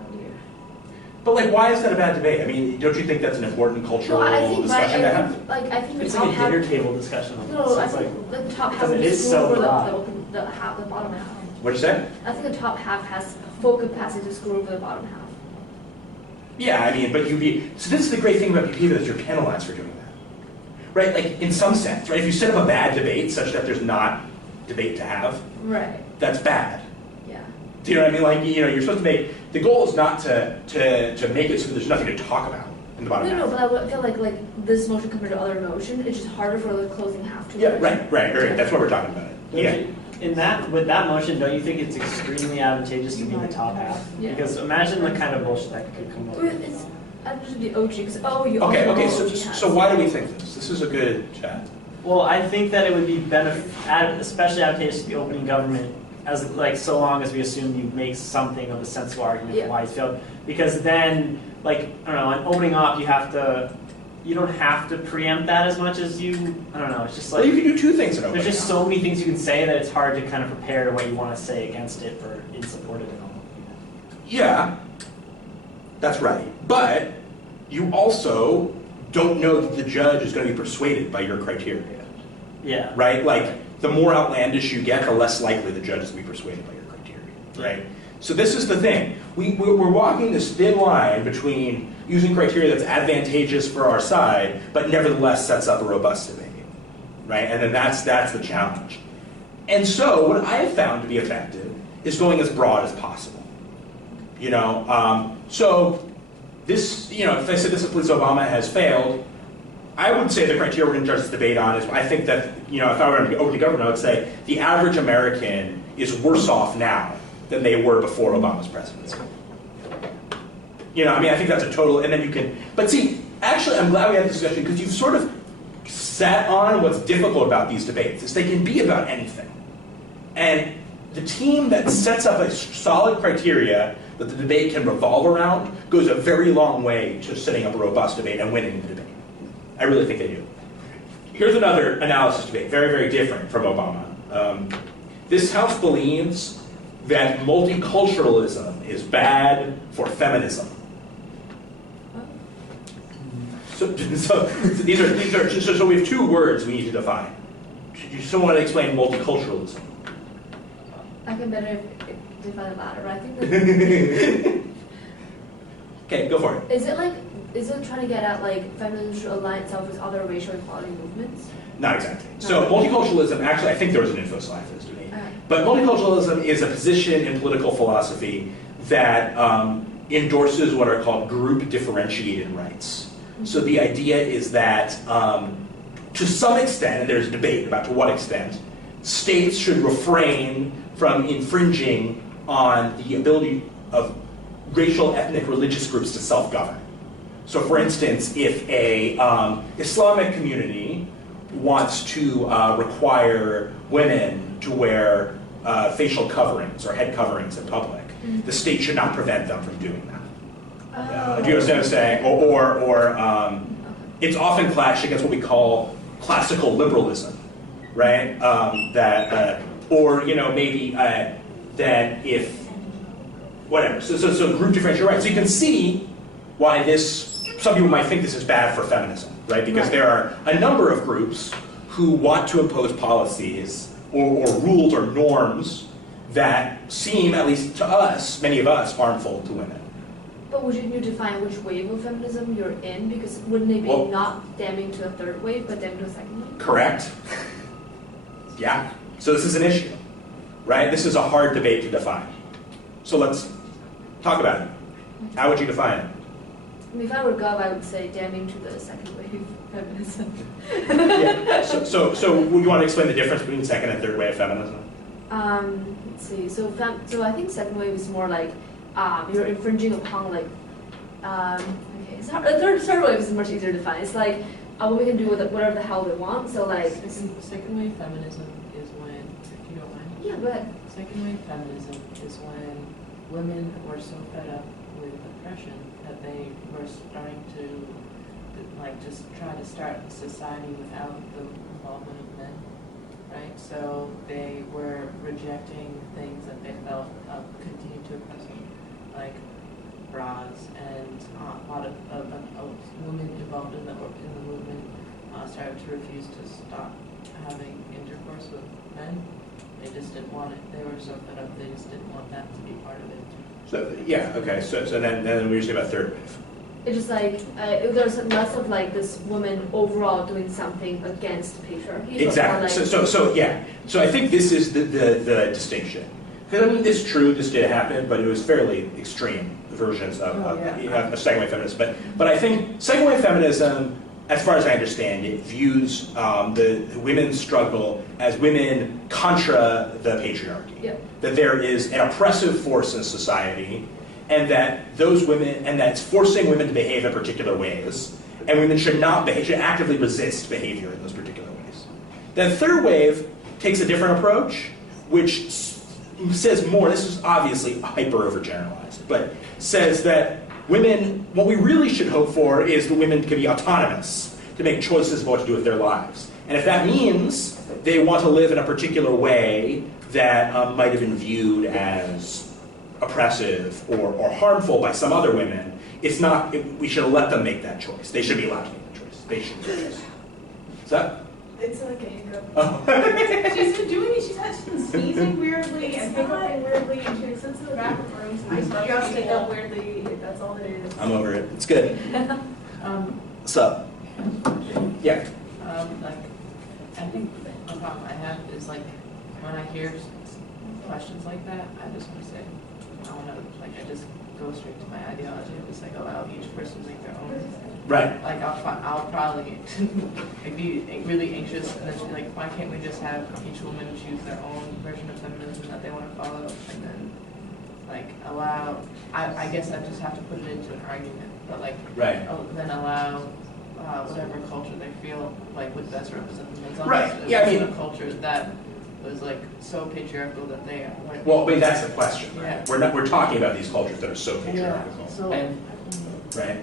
Oh dear. But like, why is that a bad debate? I mean, don't you think that's an important cultural No, I think, discussion to have? I think the It's top like a half. dinner table discussion. No, I It's like, think the top half because it would is screw so over broad. the bottom half. What'd you say? I think the top half has full capacity to screw over the bottom half. Yeah, I mean, but so this is the great thing about PPA, that you're penalized for doing that. Right, like in some sense, right? If you set up a bad debate such that there's not debate to have, Right. that's bad. Yeah. Do you know what I mean? Like, you're supposed to make, the goal is not to make it so that there's nothing to talk about in the bottom half. No, but I would feel like this motion compared to other motion, it's just harder for the closing half to. Yeah, right. That's what we're talking about. Don't Yeah. you- with that motion, don't you think it's extremely advantageous to be in the top half? Yeah. Because imagine the kind of bullshit that could come up. It's actually the OG, because, you Okay, also know so, OG has. so why do we think this? This is a good chat. Well, I think that it would be especially advantageous to the opening government, as like so long as we assume you make something of a sensible argument Yeah. for why it's failed. Because then, like, I don't know, in opening up, you don't have to preempt that as much as you. I don't know. It's just like Well, you can do two things in opening. there's just so many things you can say that it's hard to kind of prepare to what you want to say against it or in support of it all. Yeah, that's right. But you also don't know that the judge is going to be persuaded by your criteria, Yeah. right? Like, the more outlandish you get, the less likely the judge is to be persuaded by your criteria, right? So this is the thing. We're walking this thin line between using criteria that's advantageous for our side, but nevertheless sets up a robust debate, right? And then that's the challenge. And so what I have found to be effective is going as broad as possible. So this, if I said this is Obama has failed, I would say the criteria we're going to judge this debate on is, I think that, if I were to open government, I would say the average American is worse off now than they were before Obama's presidency. I think that's a total, and then you can, but see, actually I'm glad we had this discussion because you've sort of sat on what's difficult about these debates, is they can be about anything. And the team that sets up a solid criteria that the debate can revolve around goes a very long way to setting up a robust debate and winning the debate. I really think they do. Here's another analysis debate, very, very different from Obama. This House believes that multiculturalism is bad for feminism. So we have two words we need to define. You someone want to explain multiculturalism? I can better define the latter, but I think that, Okay, go for it. is it trying to get at feminism should align itself with other racial equality movements? Not exactly. So multiculturalism, actually, I think there was an info slide for this debate. Alright. But multiculturalism is a position in political philosophy that endorses what are called group differentiated rights. So the idea is that, to some extent, and there's debate about to what extent, states should refrain from infringing on the ability of racial, ethnic, religious groups to self-govern. So for instance, if a Islamic community wants to require women to wear facial coverings or head coverings in public, the state should not prevent them from doing that. Do you understand what I'm saying? Or it's often clashed against what we call classical liberalism, right? Maybe that if, whatever. So group differential rights. So you can see why some people might think this is bad for feminism, right? Because there are a number of groups who want to impose policies or rules or norms that seem, at least to us, many of us, harmful to women. But would you define which wave of feminism you're in? Because wouldn't it be not damning to a third wave, but damning to a second wave? Correct. Yeah. So this is an issue, right? This is a hard debate to define. So let's talk about it. How would you define it? I mean, if I were Gov, I would say damning to the second wave feminism. Yeah. So would you want to explain the difference between second and third wave feminism? Let's see. So I think second wave is more like you're infringing upon okay. Third wave is much easier to define. It's like women can do whatever the hell they want. So Second wave feminism is when, if you don't mind. Yeah, go ahead. Second wave feminism is when women were so fed up with oppression that they were starting to just try to start a society without the involvement of men, right? So they were rejecting things that they felt continued to oppress them, like bras and a lot of women involved in the movement started to refuse to stop having intercourse with men. They just didn't want it. They were so fed up. They just didn't want that to be part of it. So yeah, okay. So then we usually about third wave. It's just like there's less of like this woman overall doing something against patriarchy. Exactly. So yeah. So I think this is the distinction. Because I mean, it's true, this did happen, but it was fairly extreme versions of second wave feminism. But I think second wave feminism, as far as I understand it, views the women's struggle as women contra the patriarchy. Yep. That there is an oppressive force in society, and that those women, and that it's forcing women to behave in particular ways, and women should not behave, should actively resist behavior in those particular ways. Then third wave takes a different approach, which says more, this is obviously hyper overgeneralized, but says that women, what we really should hope for is that women can be autonomous to make choices about what to do with their lives. And if that means they want to live in a particular way that might have been viewed as oppressive or harmful by some other women, it's not, we should let them make that choice. They should be allowed to make that choice. They should make that choice. Is that? It's like a hiccup. Oh. She's been doing it. She's been sneezing weirdly and hiccuping weirdly, and she sits in the back of the room. So I just take up weirdly. That's all it is. I'm over it. It's good. What's up? Yeah. Like, I think the problem I have is like when I hear questions like that, I just want to say, I want to, like, I just go straight to my ideology and just like allow each person to make their own. Right. Like I'll probably like be really anxious, and then she's like, why can't we just have each woman choose their own version of feminism that they want to follow, and then like allow. I guess I just have to put it into an argument, but like Right. then allow whatever culture they feel like would best represent them. As long Right. as Yeah, I it's mean- a culture that was like so patriarchal that they weren't. Well, I mean, that's the question. Right? Yeah. We're talking about these cultures that are so Yeah. patriarchal. So And Right.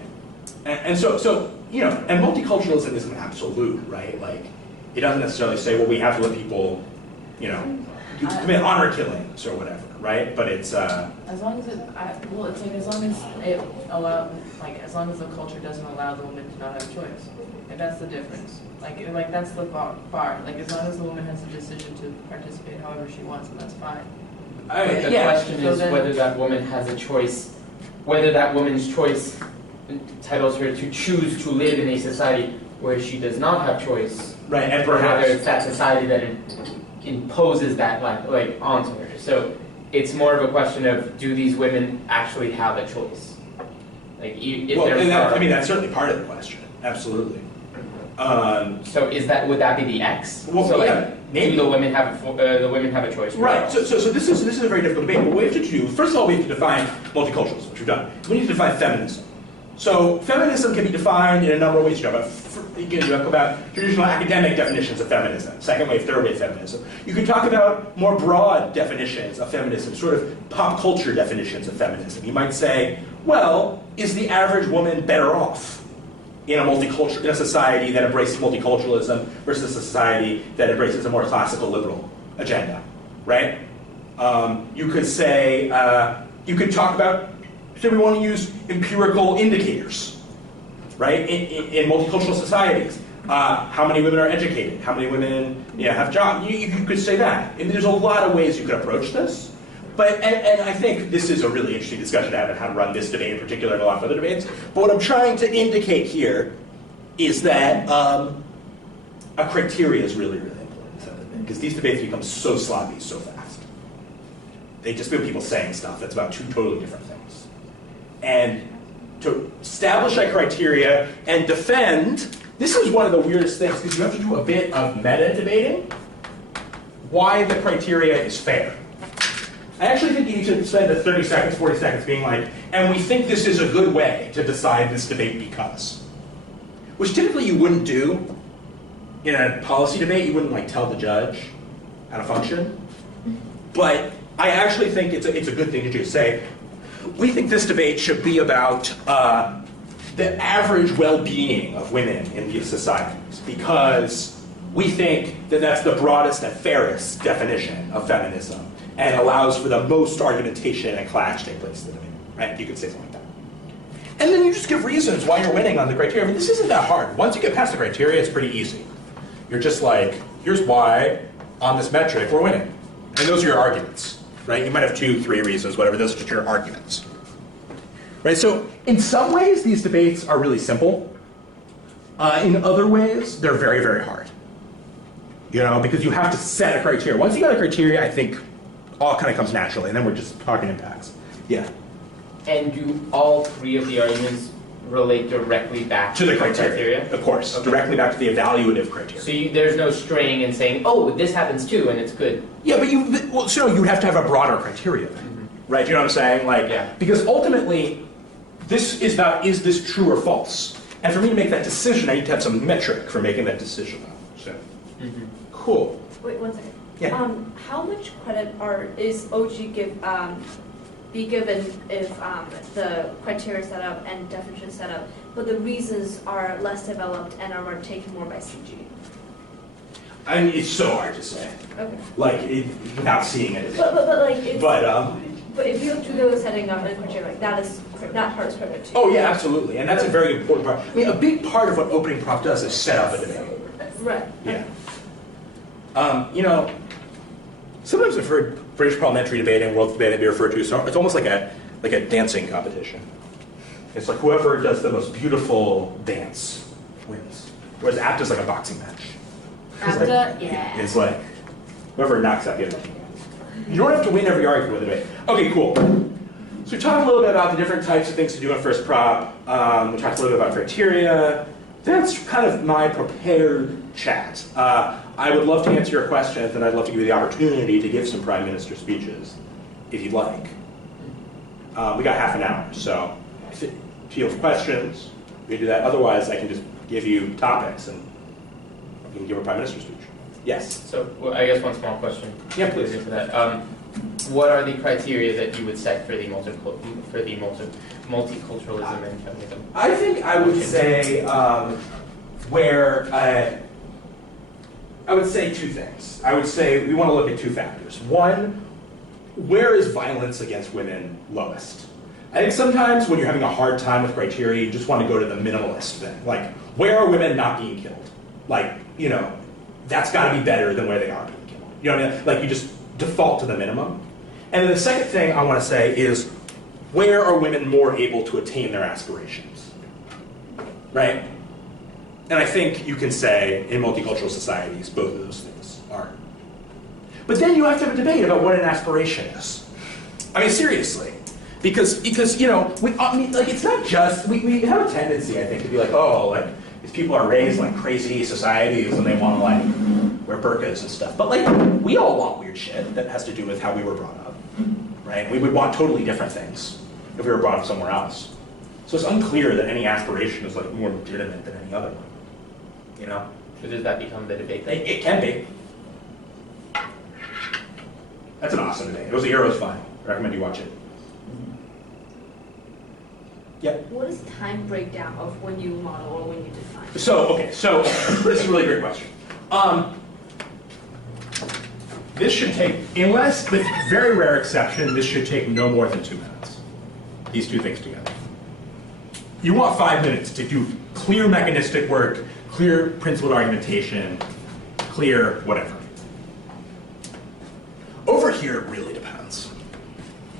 And so you know, and multiculturalism isn't absolute, right? Like, it doesn't necessarily say, well, we have to let people, you know, commit honor killings or whatever, right? But it's as long as it's like as long as it as long as the culture doesn't allow the woman to not have choice. Like that's the difference. Like that's the bar. Like as long as the woman has a decision to participate however she wants, and that's fine. But the yeah. question So is then- whether that woman has a choice, whether that woman's choice entitles her to choose to live in a society where she does not have choice, Right, and or whether perhaps it's that society that imposes that like onto her. So it's more of a question of, do these women actually have a choice? Like if well, they're and that, I mean, that's certainly part of the question. Absolutely. so would that be the X? Well, so yeah, like, maybe. do the women have a choice? Right. So this is a very difficult debate. What we have to do, first of all, we have to define multiculturalism, which we've done. We need to define feminism. So feminism can be defined in a number of ways. You can talk about traditional academic definitions of feminism, second wave, third wave feminism. You can talk about more broad definitions of feminism, sort of pop culture definitions of feminism. You might say, well, is the average woman better off in a society that embraces multiculturalism versus a society that embraces a more classical liberal agenda, right? You could say, you could talk about, so we want to use empirical indicators, right? In multicultural societies, how many women are educated? How many women have jobs? You could say that. And there's a lot of ways you could approach this. But and I think this is a really interesting discussion to have on how to run this debate in particular and a lot of other debates. But what I'm trying to indicate here is that a criteria is really, really important, because these debates become so sloppy so fast. They just become people saying stuff that's about two totally different things. And to establish that criteria and defend, this is one of the weirdest things, because you have to do a bit of meta debating, why the criteria is fair. I actually think you need to spend the 30 seconds, 40 seconds being like, and we think this is a good way to decide this debate because. Which typically you wouldn't do in a policy debate. You wouldn't like tell the judge how to function. But I actually think it's a good thing to do. Say, we think this debate should be about the average well-being of women in these societies, because we think that that's the broadest and fairest definition of feminism and allows for the most argumentation and clash to take place in the debate, right? You could say something like that. And then you just give reasons why you're winning on the criteria. I mean, this isn't that hard. Once you get past the criteria, it's pretty easy. You're just like, here's why on this metric we're winning. And those are your arguments, right? You might have 2, 3 reasons, whatever. Those are just your arguments. Right, so in some ways, these debates are really simple. In other ways, they're very, very hard. You know, because you have to set a criteria. Once you got a criteria, I think all kind of comes naturally, and then we're just talking impacts. Yeah. And do all 3 of the arguments relate directly back To the criteria, of course. Okay. Directly back to the evaluative criteria. So there's no straying and saying, oh, this happens too, and it's good. Yeah, but you would have to have a broader criteria then, right? You know what I'm saying? Like, Yeah. Because ultimately, this is about, is this true or false? And for me to make that decision, I need to have some metric for making that decision. So, cool. Wait, 1 second. Yeah. How much credit is OG be given if the criteria set up and definition set up, but the reasons are less developed and are taken more by CG? I mean, it's so hard to say, Okay. like, without seeing it. But like it's, But, if you do the setting up and criteria, like that hurts credit too. oh yeah, absolutely. And that's a very important part. I mean, a big part of what opening prop does is set up a debate. Right. Yeah. You know, sometimes I've heard British parliamentary debating, world debating be referred to, so it's almost like a dancing competition. It's like whoever does the most beautiful dance wins. Whereas apt is like a boxing match. After, yeah. It's like whoever knocks out the other team. You don't have to win every argument with a debate. Okay, cool. So we talked a little bit about the different types of things to do in first prop. We talked a little bit about criteria. That's kind of my prepared chat. I would love to answer your questions, and I'd love to give you the opportunity to give some prime minister speeches, if you'd like. We got half an hour, so if you have questions, we can do that. Otherwise, I can just give you topics, and you can give a prime minister speech. Yes? So well, I guess one small question. Yeah, please. For that. What are the criteria that you would set for the multiculturalism and feminism? I think I would say I would say 2 things. I would say we want to look at 2 factors. One, where is violence against women lowest? I think sometimes when you're having a hard time with criteria, you just want to go to the minimalist thing. Like, where are women not being killed? Like, you know, that's got to be better than where they are being killed. You know what I mean? Like, you just default to the minimum. And then the second thing I want to say is, where are women more able to attain their aspirations? Right? And I think you can say, in multicultural societies, both of those things are. But then you have to have a debate about what an aspiration is. I mean, seriously. Because you know, like, it's not just, we have a tendency, I think, to be like, oh, like, these people are raised in like crazy societies and they want to like wear burqas and stuff. But like, we all want weird shit that has to do with how we were brought up, right? We would want totally different things if we were brought up somewhere else. So it's unclear that any aspiration is like more legitimate than any other one, you know? So does that become the debate then? It can be. That's an awesome debate. It was the Euros final. I recommend you watch it. Yep. What is the time breakdown of when you model or when you define? So this is a really great question. This should take, unless with very rare exception, this should take no more than 2 minutes. These 2 things together. You want 5 minutes to do clear mechanistic work, clear principled argumentation, clear whatever. Over here, it really depends.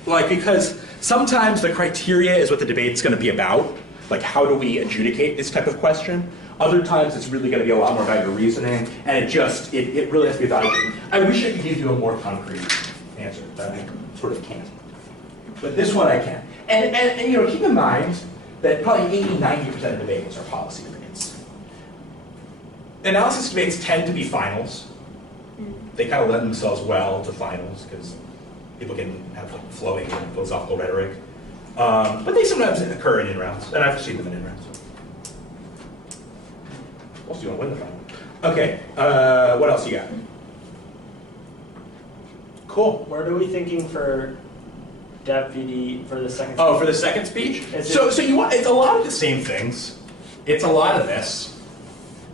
Like, because sometimes the criteria is what the debate's going to be about. Like, how do we adjudicate this type of question? Other times, it's really going to be a lot more about your reasoning, and it really has to be evaluated. I wish I could give you a more concrete answer, but I sort of can't. But this one I can. And you know, keep in mind that probably 80-90% of debates are policy debates. Analysis debates tend to be finals. They kind of lend themselves well to finals because people can have like flowing philosophical rhetoric. But they sometimes occur in in-rounds, and I've seen them in in-rounds. Also, you want to win the final. Okay, what else you got? Cool. What are we thinking for deputy for the second? Oh, for the second speech? So you want, it's a lot of the same things. It's a lot of this.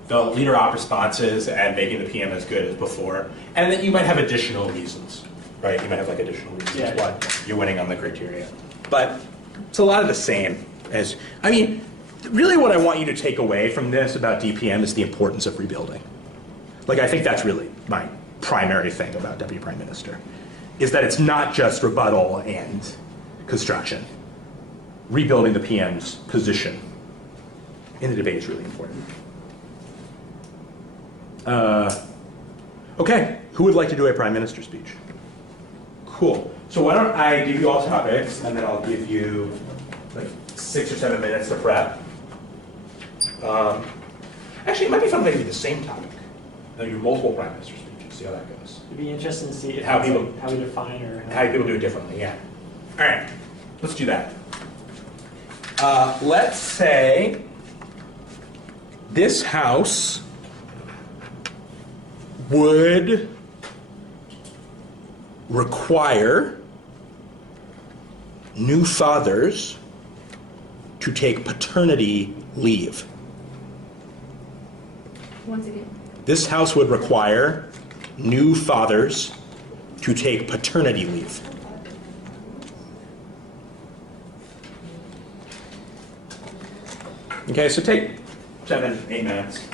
The leader op responses and making the PM as good as before. And then you might have additional reasons, right? You might have like additional reasons why you're winning on the criteria. But it's a lot of the same. as, I mean, really what I want you to take away from this about DPM is the importance of rebuilding. Like, I think that's really my primary thing about Deputy Prime Minister, is that it's not just rebuttal and construction. Rebuilding the PM's position in the debate is really important. Okay, who would like to do a Prime Minister speech? Cool. So why don't I give you all topics, and then I'll give you like 6 or 7 minutes to prep. Actually, it might be fun to do the same topic. Then do multiple Prime Minister speeches, see how that goes. It'd be interesting to see if How it's people- like, how we define or How people do it differently, yeah. All right, let's do that. Let's say this house would require new fathers to take paternity leave. Once again. This house would require new fathers to take paternity leave. Okay, so take 7, 8 minutes.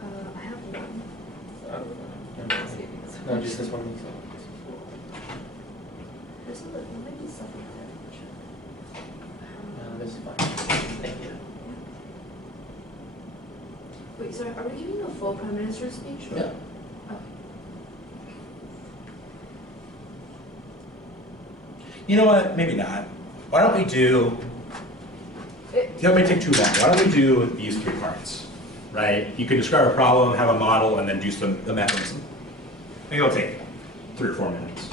I have one. No, just this one. There's there might be something there. No, this is fine. Thank you. Wait, sorry, are we giving you a full Prime Minister's speech? Yeah. You know what? Maybe not. Why don't we do? That may take too long. Why don't we do these 3 parts? Right? You can describe a problem, have a model, and then do the mechanism. I think it'll take 3 or 4 minutes.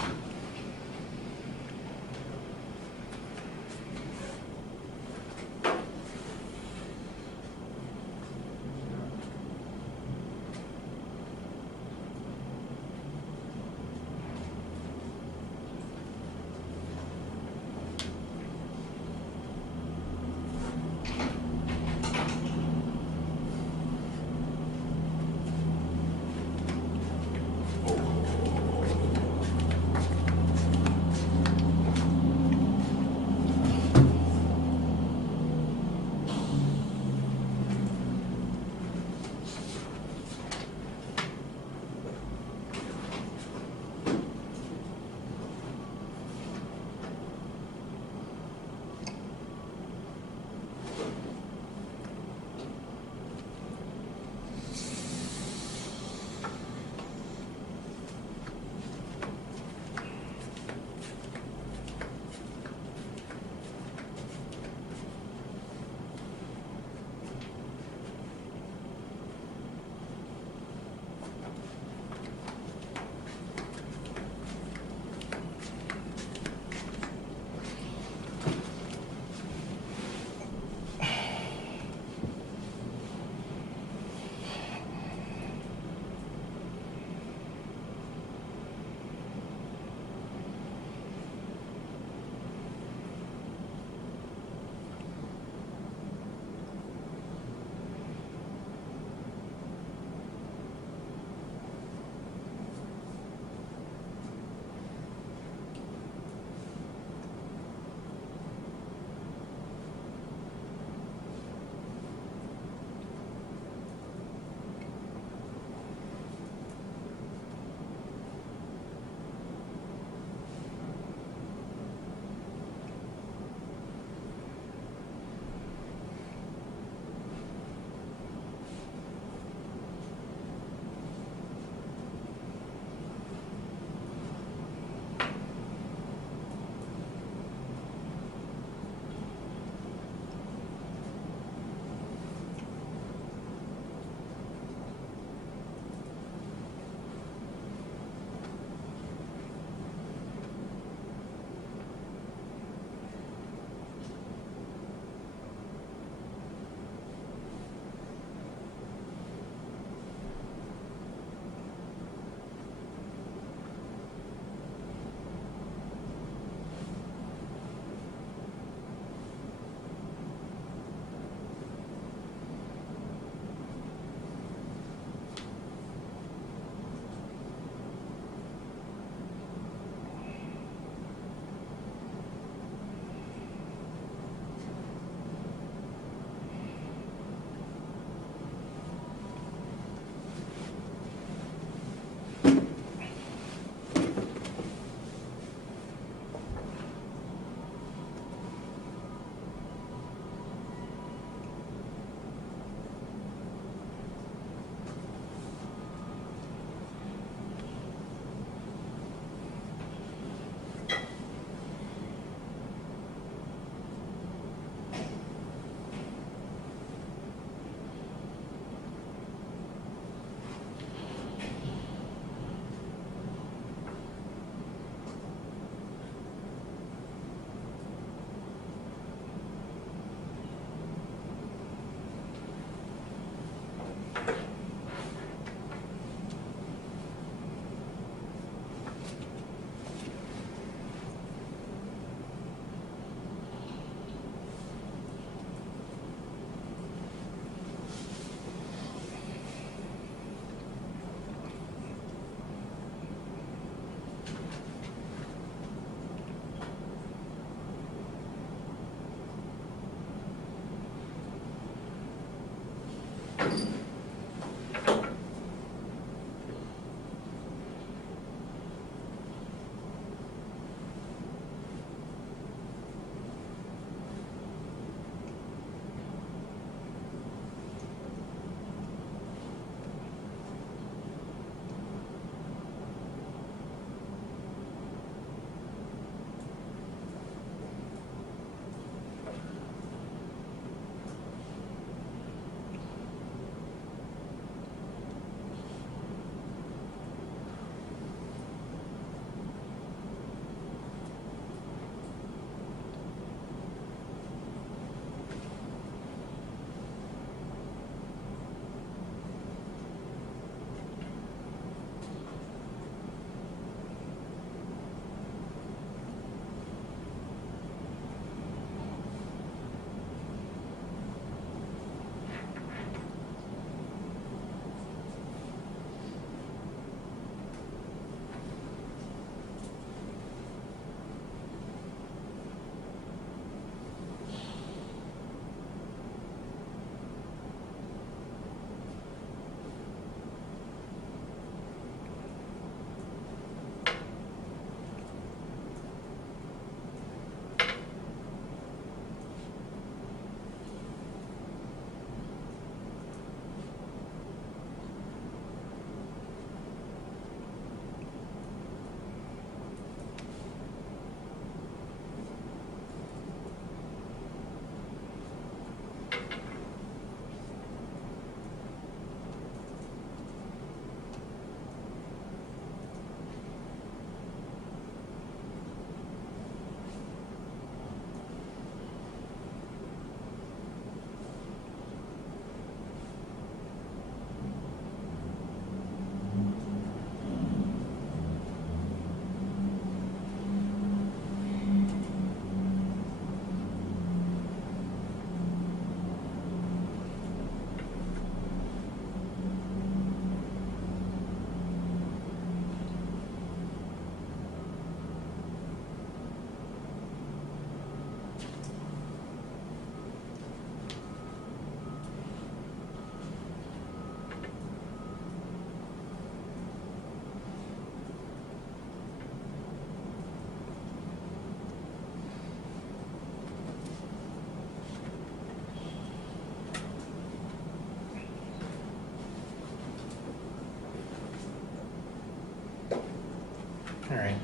All right.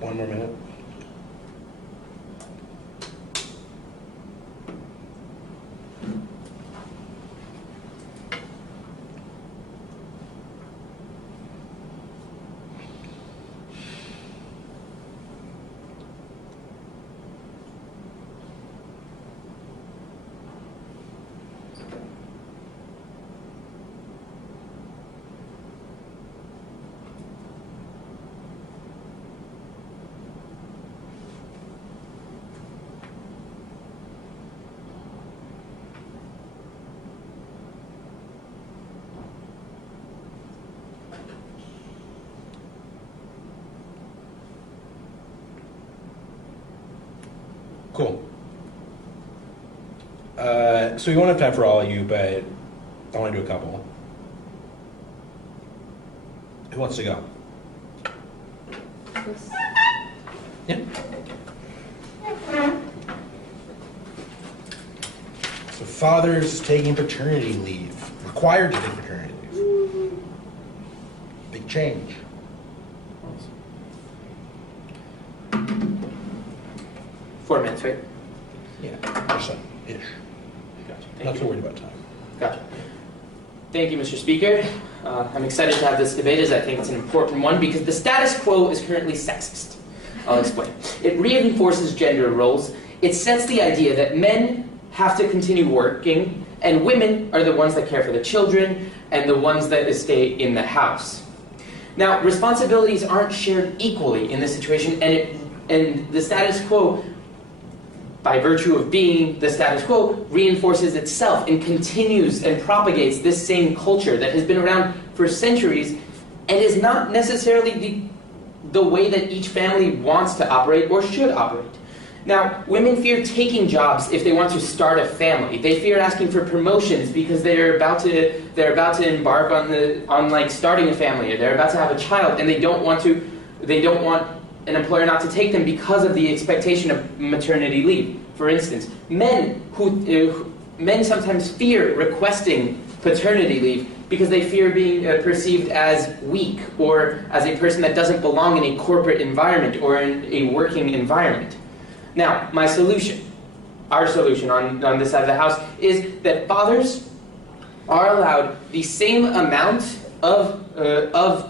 One more minute. Cool. So we won't have time for all of you, but I want to do a couple. Who wants to go? Yeah. So fathers taking paternity leave, required to take paternity leave. Big change. 4 minutes, right? Yeah, or so, ish. Gotcha. Not Thank so you. worried about time. Gotcha. Thank you, Mr. Speaker. I'm excited to have this debate as I think it's an important one because the status quo is currently sexist. I'll explain. It reinforces gender roles. It sets the idea that men have to continue working and women are the ones that care for the children and the ones that stay in the house. Now, responsibilities aren't shared equally in this situation, and the status quo, by virtue of being the status quo, reinforces itself and continues and propagates this same culture that has been around for centuries and is not necessarily the way that each family wants to operate or should operate. Now, women fear taking jobs if they want to start a family. They fear asking for promotions because they're about to embark on like starting a family, or they're about to have a child, and they don't want an employer not to take them because of the expectation of maternity leave. For instance, men sometimes fear requesting paternity leave because they fear being perceived as weak or as a person that doesn't belong in a corporate environment or in a working environment. Now, our solution on this side of the house is that fathers are allowed the same amount of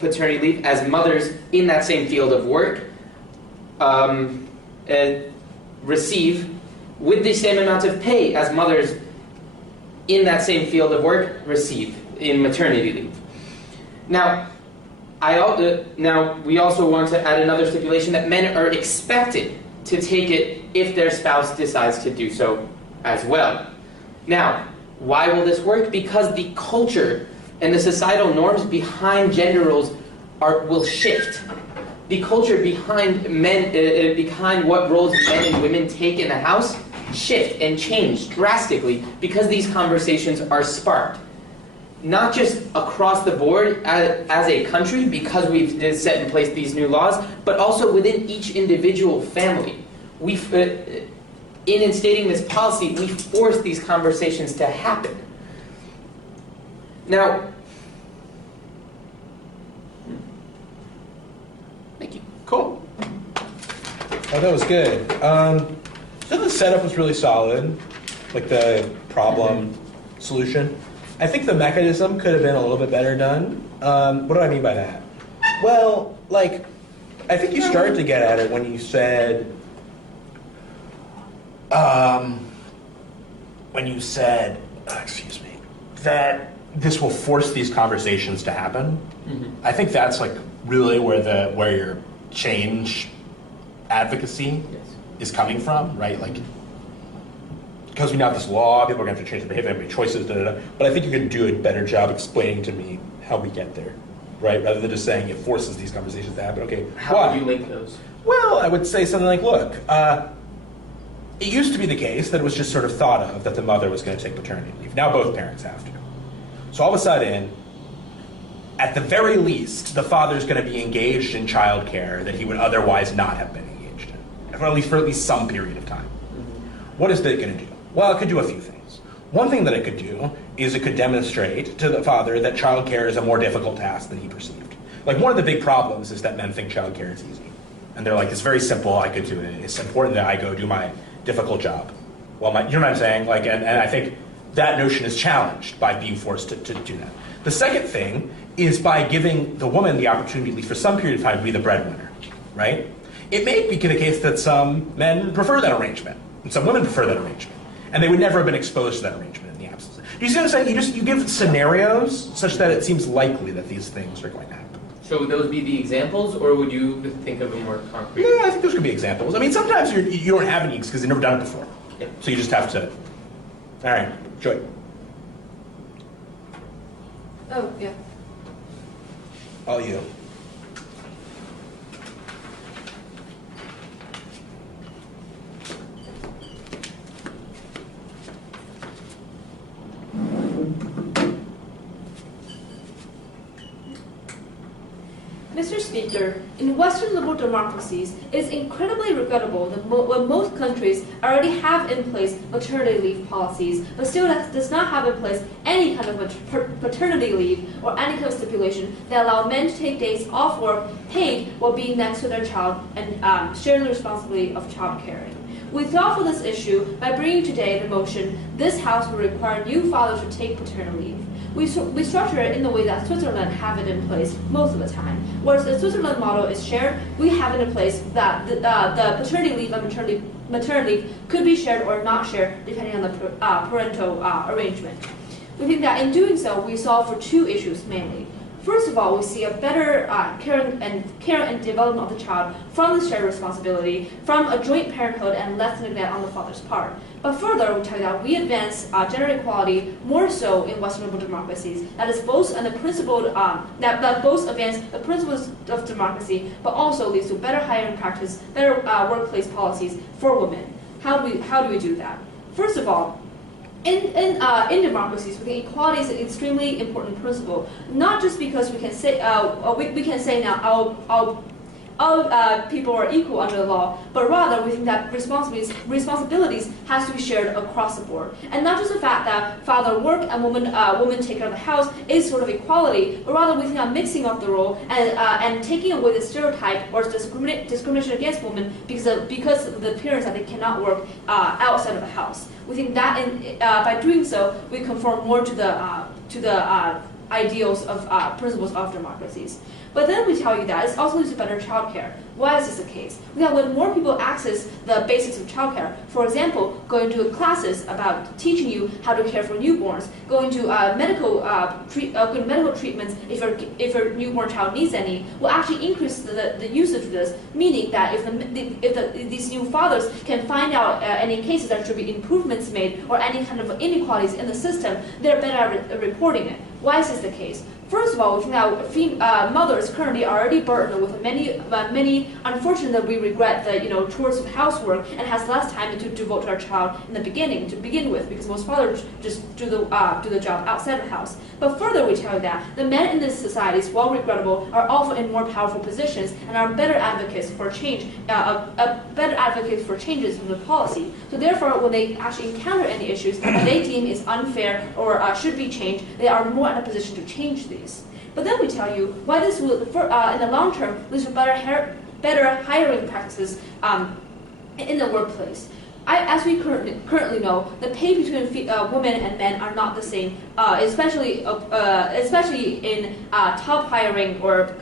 paternity leave as mothers in that same field of work receive, with the same amount of pay as mothers in that same field of work receive in maternity leave. Now, we also want to add another stipulation that men are expected to take it if their spouse decides to do so as well. Now, why will this work? Because the culture and the societal norms behind gender roles will shift. The culture behind behind what roles men and women take in the house shift and change drastically because these conversations are sparked. Not just across the board as a country because we've set in place these new laws, but also within each individual family. In instating this policy, we force these conversations to happen. Now, thank you. Cool. Oh, that was good. So the setup was really solid, like the problem solution. I think the mechanism could have been a little bit better done. What do I mean by that? Well, like, I think you started to get at it when you said, excuse me, that this will force these conversations to happen. Mm-hmm. I think that's like really where your change advocacy is coming from, right? Like, because we now have this law, people are going to have to change their behavior, make choices, But I think you can do a better job explaining to me how we get there, right? Rather than just saying it forces these conversations to happen. Okay, How do you link those? Well, I would say something like, look, it used to be the case that it was just sort of thought of that the mother was going to take paternity leave. Now both parents have to. So all of a sudden, at the very least, the father's going to be engaged in childcare that he would otherwise not have been engaged in, for at least some period of time. What is that going to do? Well, it could do a few things. One thing that it could do is it could demonstrate to the father that childcare is a more difficult task than he perceived. like one of the big problems is that men think childcare is easy. And they're like, it's very simple, I could do it. It's important that I go do my difficult job. Well, you know what I'm saying? Like, and I think that notion is challenged by being forced to do that. The second thing is by giving the woman the opportunity, at least for some period of time, to be the breadwinner, right? It may be the case that some men prefer that arrangement, and some women prefer that arrangement, and they would never have been exposed to that arrangement in the absence. Do you see what I'm saying? You give scenarios such that it seems likely that these things are going to happen. So would those be the examples, or would you think of a more concrete? Yeah, I think those could be examples. I mean, sometimes you don't have any because you've never done it before. Yeah. So you just have to. All right, Joy. Oh, yeah. All you. Mr. Speaker, in Western liberal democracies, it is incredibly regrettable that when most countries already have in place maternity leave policies, but still does not have in place any kind of paternity leave or any kind of stipulation that allow men to take days off work paid while being next to their child and sharing the responsibility of child caring. We thought for this issue by bringing today the motion, this House will require new fathers to take paternity leave. We structure it in the way that Switzerland have it in place most of the time. Whereas the Switzerland model is shared, we have it in place that the paternity leave and maternity leave could be shared or not shared depending on the parental arrangement. We think that in doing so, we solve for two issues mainly. First of all, we see a better care and development of the child from the shared responsibility, from a joint parenthood and less neglect on the father's part. But further, we tell you that we advance gender equality more so in Western liberal democracies. That is both on the principle that both advance the principles of democracy, but also leads to better hiring practice, better workplace policies for women. How do we do that? First of all, in democracies, we think equality is an extremely important principle. Not just because we can say now all people are equal under the law, but rather we think that responsibilities has to be shared across the board. And not just the fact that father work and woman take care of the house is sort of equality, but rather we think that mixing up the role and taking away the stereotype or discrimination against women because of the appearance that they cannot work outside of the house. We think that by doing so, we conform more to the ideals of principles of democracies. But then we tell you that it also leads to better childcare. Why is this the case? When more people access the basics of childcare, for example, going to classes about teaching you how to care for newborns, going to medical treatments if your newborn child needs any, will actually increase the usage of this. Meaning that if these new fathers can find out any cases that should be improvements made or any kind of inequalities in the system, they're better at reporting it. Why is this the case? First of all, we think that mothers currently are already burdened with many unfortunately we regret the chores of housework and has less time to devote to our child in the beginning to begin with, because most fathers just do the job outside the house. But further, we tell you that the men in these societies, while regrettable, are often in more powerful positions and are better advocates for change, better advocates for changes in the policy. So therefore, when they actually encounter any issues that they deem is unfair or should be changed, they are more in a position to change these. But then we tell you why this will, in the long term, lead to better hiring practices in the workplace. As we currently know, the pay between women and men are not the same, especially in top hiring or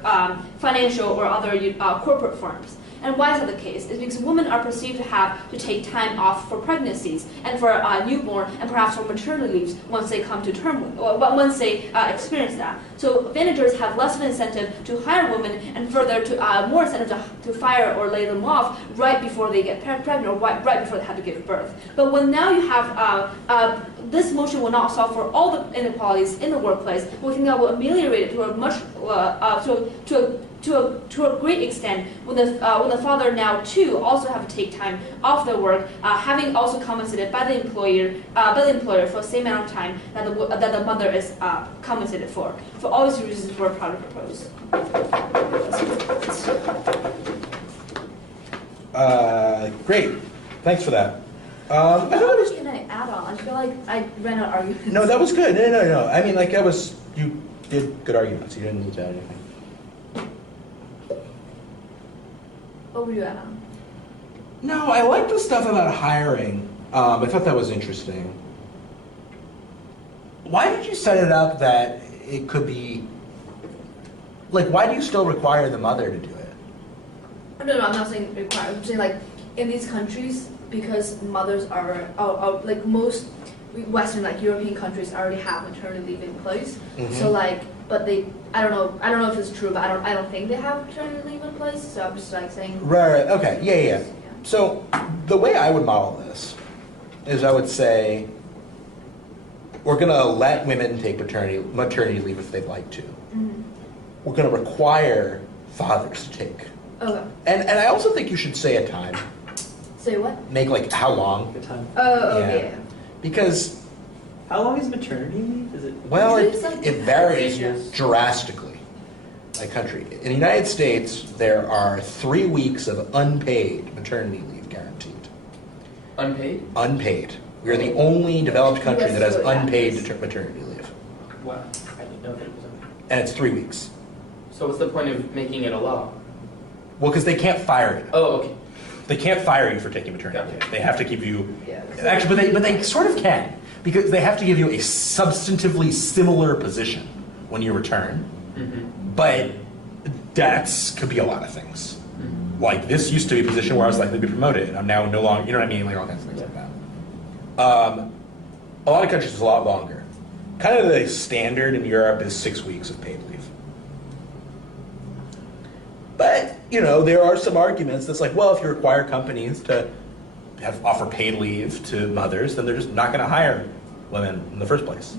financial or other corporate firms. And why is that the case? It's because women are perceived to have to take time off for pregnancies and for newborn and perhaps for maternity leaves once they come to term with, or once they experience that. So managers have less of an incentive to hire women and further to more incentive to fire or lay them off right before they get pregnant or right before they have to give birth. But when now you have this motion will not solve for all the inequalities in the workplace. We think that will ameliorate it to a much to a great extent when the father now too also have to take time off their work, having also compensated by the employer for the same amount of time that the mother is compensated for. For all these reasons, we're proud to propose. Great, thanks for that. Can I add on? I feel like I ran out of arguments. No, that was good. No. I mean, you did good arguments. You didn't lose out anything. What were you at on? No, I like the stuff about hiring. I thought that was interesting. Why did you set it up that it could be, like, why do you still require the mother to do it? No, I'm not saying required. I'm saying like in these countries, because mothers are like most Western, like European countries already have maternity leave in place. Mhm. So like, but I don't know if it's true, but I don't think they have maternity leave in place. So I'm just like saying. Right, okay, yeah. So the way I would model this is I would say we're going to let women take maternity leave if they'd like to. Mm-hmm. We're going to require fathers to take. Okay. And I also think you should say a time. Say what? Make like how long? Good time. Oh, okay. Yeah. Because, How long is maternity leave? Is it? well, Usually it's like it varies years. drastically by country. In the United States, there are 3 weeks of unpaid maternity leave guaranteed. Unpaid? Unpaid. We are the only developed country Yes, that has so it unpaid happens. maternity leave. Wow. I didn't know that it was unpaid. And it's 3 weeks. So what's the point of making it a law? Well, because they can't fire you. Oh, okay. They can't fire you for taking maternity leave. They have to give you, Yeah. actually, but they sort of can. Because they have to give you a substantively similar position when you return. Mm-hmm. But that could be a lot of things. Mm-hmm. Like, this used to be a position where I was likely to be promoted. I'm now no longer, you know what I mean? Like, all kinds of things like that. A lot of countries is a lot longer. Kind of the standard in Europe is 6 weeks of paid leave. But, you know, there are some arguments that's like, well, if you require companies to offer paid leave to mothers, then they're just not going to hire women in the first place.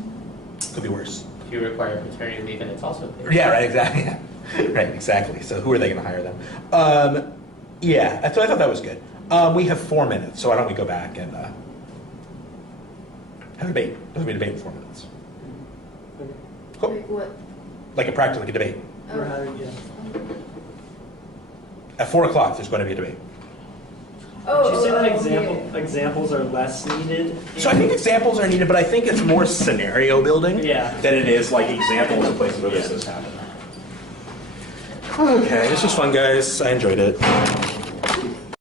Could be worse. If you require paternity leave and it's also paid. Yeah, right, exactly. Right, exactly. So who are they going to hire them? Yeah, so I thought that was good. We have 4 minutes, so why don't we go back and have a debate? Doesn't be a debate in 4 minutes. Cool. Like what? Like a practice, like a debate. We're having, yeah. At 4 o'clock, there's going to be a debate. Oh, Did you say that okay. examples are less needed? So I think examples are needed, but I think it's more scenario building Yeah. than it is like examples of places where this has happened. Okay, this was fun, guys. I enjoyed it.